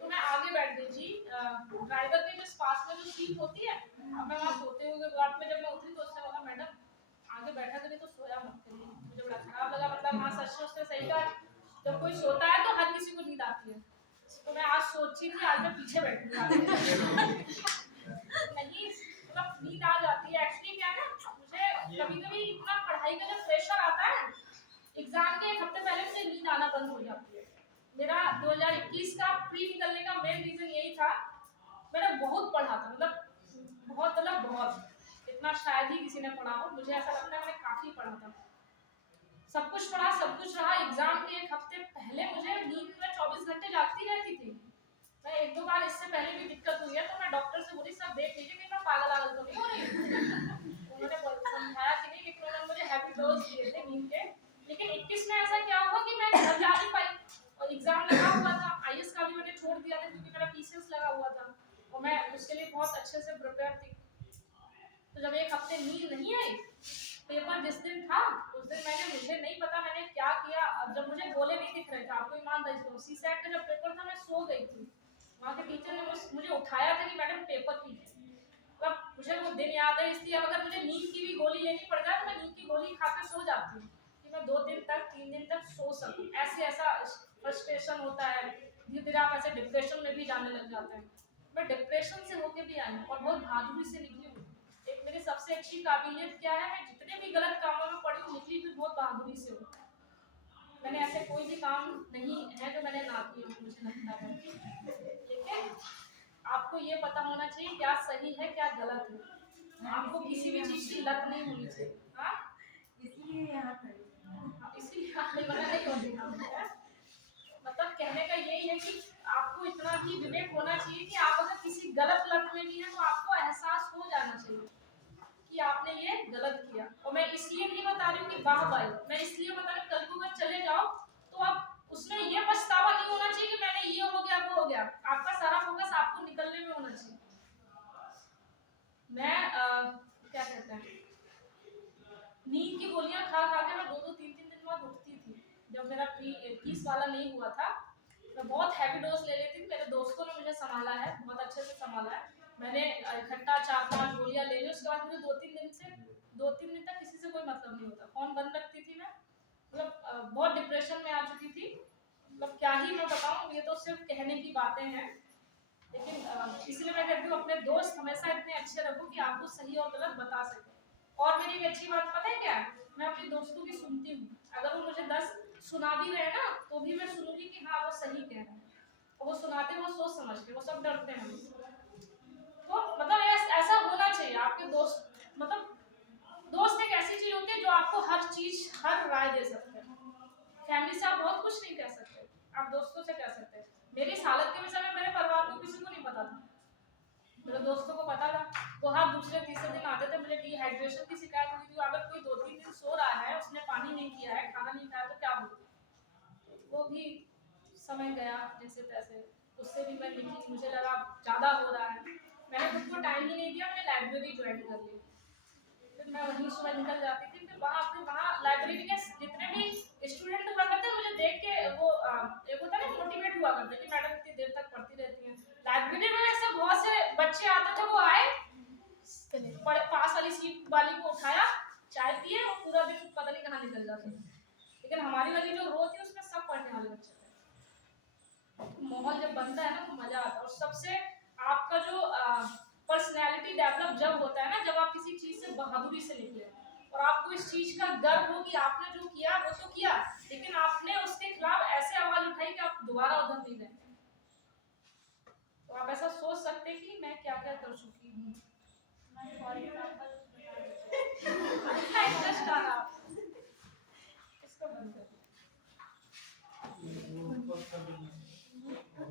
तो मैं आगे बैठ गई थी, ड्राइवर के जिस पास में जो सीट होती है। अब मैं वहाँ सोते हुए रात में जब मैं उतरी तो उसने बोला मैडम आगे बैठा करिए तो सोया मत करिए। मुझे बड़ा खराब लगा, मतलब हाँ सच में उसने सही कहा। जब कोई सोता है तो हर किसी को नींद आती है। तो मैं आज सोची थी आज मैं पीछे बैठूंगी नहीं, मतलब नींद आ जाती है। एक्चुअली क्या है ना, मुझे कभी-कभी इतना पढ़ाई का जब प्रेशर आता है, एग्जाम के एक हफ्ते पहले मुझे नींद आना बंद हो जाती है। मेरा 2021 का प्री निकलने का मेन रीजन यही था, मैंने बहुत पढ़ा था, मतलब बहुत इतना शायद ही किसी ने पढ़ा हो। मुझे ऐसा लगता है मैंने काफी पढ़ा था, सब कुछ पढ़ा, सब कुछ रहा। एग्जाम के एक हफ्ते पहले मुझे नींद में 24 घंटे जागती रहती थी। मैं एक दो बार इससे पहले भी दिक्कत हुई है, तो मैं डॉक्टर से बोली सब देख लीजिए कि मैं पागल तो नहीं हो रही। उन्होंने समझाया कि नहीं, लेकिन उन्होंने मुझे हैवी डोज दिए थे नींद के। लेकिन 21 में ऐसा क्या हुआ कि मैं घर जा नहीं पाई, और एग्जाम लगा हुआ था। आईएएस का भी मैंने छोड़ दिया था क्योंकि मेरा पीसीएस लगा हुआ था और मैं उसके लिए बहुत अच्छे से प्रिपेयर थी। तो जब एक हफ्ते नींद नहीं आई, पेपर जिस दिन था उस दिन मुझे नहीं पता मैंने क्या किया। जब मुझे गोले नहीं दिख रहे थे, आपको ईमानदारी से, सीसैट का जब पेपर था मैं सो गई थी। वहाँ के टीचर ने मुझे उठाया था कि मैडम पेपर कीजिए। मतलब मुझे वो दिन याद है, इसलिए अगर मुझे नींद की भी गोली लेनी पड़ जाए तो मैं नींद की गोली खाकर सो जाती हूँ कि मैं 2 दिन तक 3 दिन तक सो सकूं। ऐसा फ्रस्ट्रेशन होता है, धीरे धीरे आप ऐसे डिप्रेशन में भी जाने लग जाते हैं। मैं डिप्रेशन से होके भी आई हूँ और बहुत बहादुरी से निकली हूँ। एक मेरी सबसे अच्छी काबिलियत क्या है, मैं जितने भी गलत कामों में पड़ी हूँ निकली भी बहुत बहादुरी से हूँ। मैंने ऐसे कोई भी काम नहीं है जो मैंने ना किया, मुझे लगता है। ठीक है, आपको ये पता होना चाहिए क्या सही है क्या गलत है। आपको किसी भी चीज की लत नहीं होनी चाहिए। हाँ, इसलिए यहाँ खड़ी इसीलिए आपने मना नहीं होती। मतलब कहने का यही है कि आपको इतना भी विवेक होना चाहिए कि आप अगर किसी गलत लत में भी हैं तो आपको एहसास हो जाना चाहिए कि आपने ये गलत किया। और मैं इसलिए नहीं बता रही हूँ कि वाह भाई, मैं इसलिए बता रही हूँ कल को अगर चले जाओ तो आप उसमें ये पछतावा नहीं होना चाहिए कि मैंने ये हो गया वो हो गया। आपका सारा फोकस आपको निकलने में होना चाहिए। मैं क्या कहते हैं, नींद की गोलियां खा खा के मैं 2-3 दिन बाद उठती थी। जब मेरा प्री 21 वाला नहीं हुआ था, मैं बहुत हैवी डोज ले लेती थी। मेरे दोस्तों ने मुझे संभाला है, बहुत अच्छे से संभाला है। मैंने इकट्ठा 4-5 गोलियां ले ली। उसके बाद मुझे 2-3 दिन तक किसी से कोई मतलब नहीं होता, फोन बंद रखती थी मैं। मतलब बहुत डिप्रेशन में आ चुकी थी। मतलब क्या ही मैं बताऊं, ये तो सिर्फ कहने की बातें हैं। लेकिन इसलिए मैं कहती हूँ अपने दोस्त हमेशा इतने अच्छे रखो कि आपको सही और गलत बता सके। और मेरी एक अच्छी बात पता है क्या है, मैं अपने दोस्तों की सुनती हूँ। अगर वो मुझे 10 सुना भी रहे ना तो भी मैं सुनूंगी कि हाँ वो सही कह रहे हैं। और वो सुनाते वो सोच समझ के, वो सब डरते हैं मुझसे। तो मतलब ऐसा होना चाहिए आपके दोस्त। मतलब दोस्त एक ऐसी चीज होती है जो आपको हर चीज हर राय दे सकते हैं। फैमिली से आप बहुत कुछ नहीं कह सकते, आप दोस्तों से कह सकते हैं। मेरी इस हालत के विषय में मेरे परिवार को किसी को नहीं पता था, मेरे दोस्तों को पता था। वो हर दूसरे तीसरे दिन आते थे, मुझे डिहाइड्रेशन की शिकायत हुई थी, अगर कोई 2-3 दिन सो रहा है, उसने पानी नहीं पिया है, खाना नहीं खाया तो क्या हो। वो भी समय गया जैसे तैसे, उससे भी मैं निकली, मुझे लगा ज़्यादा हो रहा है, मैंने खुद को टाइम ही नहीं दिया, मैंने लाइब्रेरी ज्वाइन कर ली। फिर मैं वहीं सुबह निकल जाती थी, फिर वहाँ लाइब्रेरी के जितने भी स्टूडेंट हुआ करते मुझे देख के वो एक होता है ना मोटिवेट हुआ करते कि मैडम इतनी देर तक पढ़ती रहती हैं। लाइब्रेरी में ऐसे बहुत से बच्चे आते थे, वो आए बड़े पास वाली सीट वाली को उठाया, चाय पिए और पूरा दिन पता नहीं कहाँ निकल जाते थे। लेकिन हमारी वाली जो रो थी उसमें सब पढ़ने वाले बच्चे थे। माहौल जब बनता है ना तो मजा आता है। और सबसे आपका जो पर्सनैलिटी डेवलप जब होता है ना, जब आप किसी चीज से बहादुरी से निकले और आपको इस चीज का गर्व हो कि आपने जो किया वो तो किया, लेकिन आपने उसके खिलाफ ऐसे आवाज उठाई कि आप दोबारा उधर नहीं गए। तो आप ऐसा सोच सकते हैं कि मैं क्या क्या कर चुकी हूँ।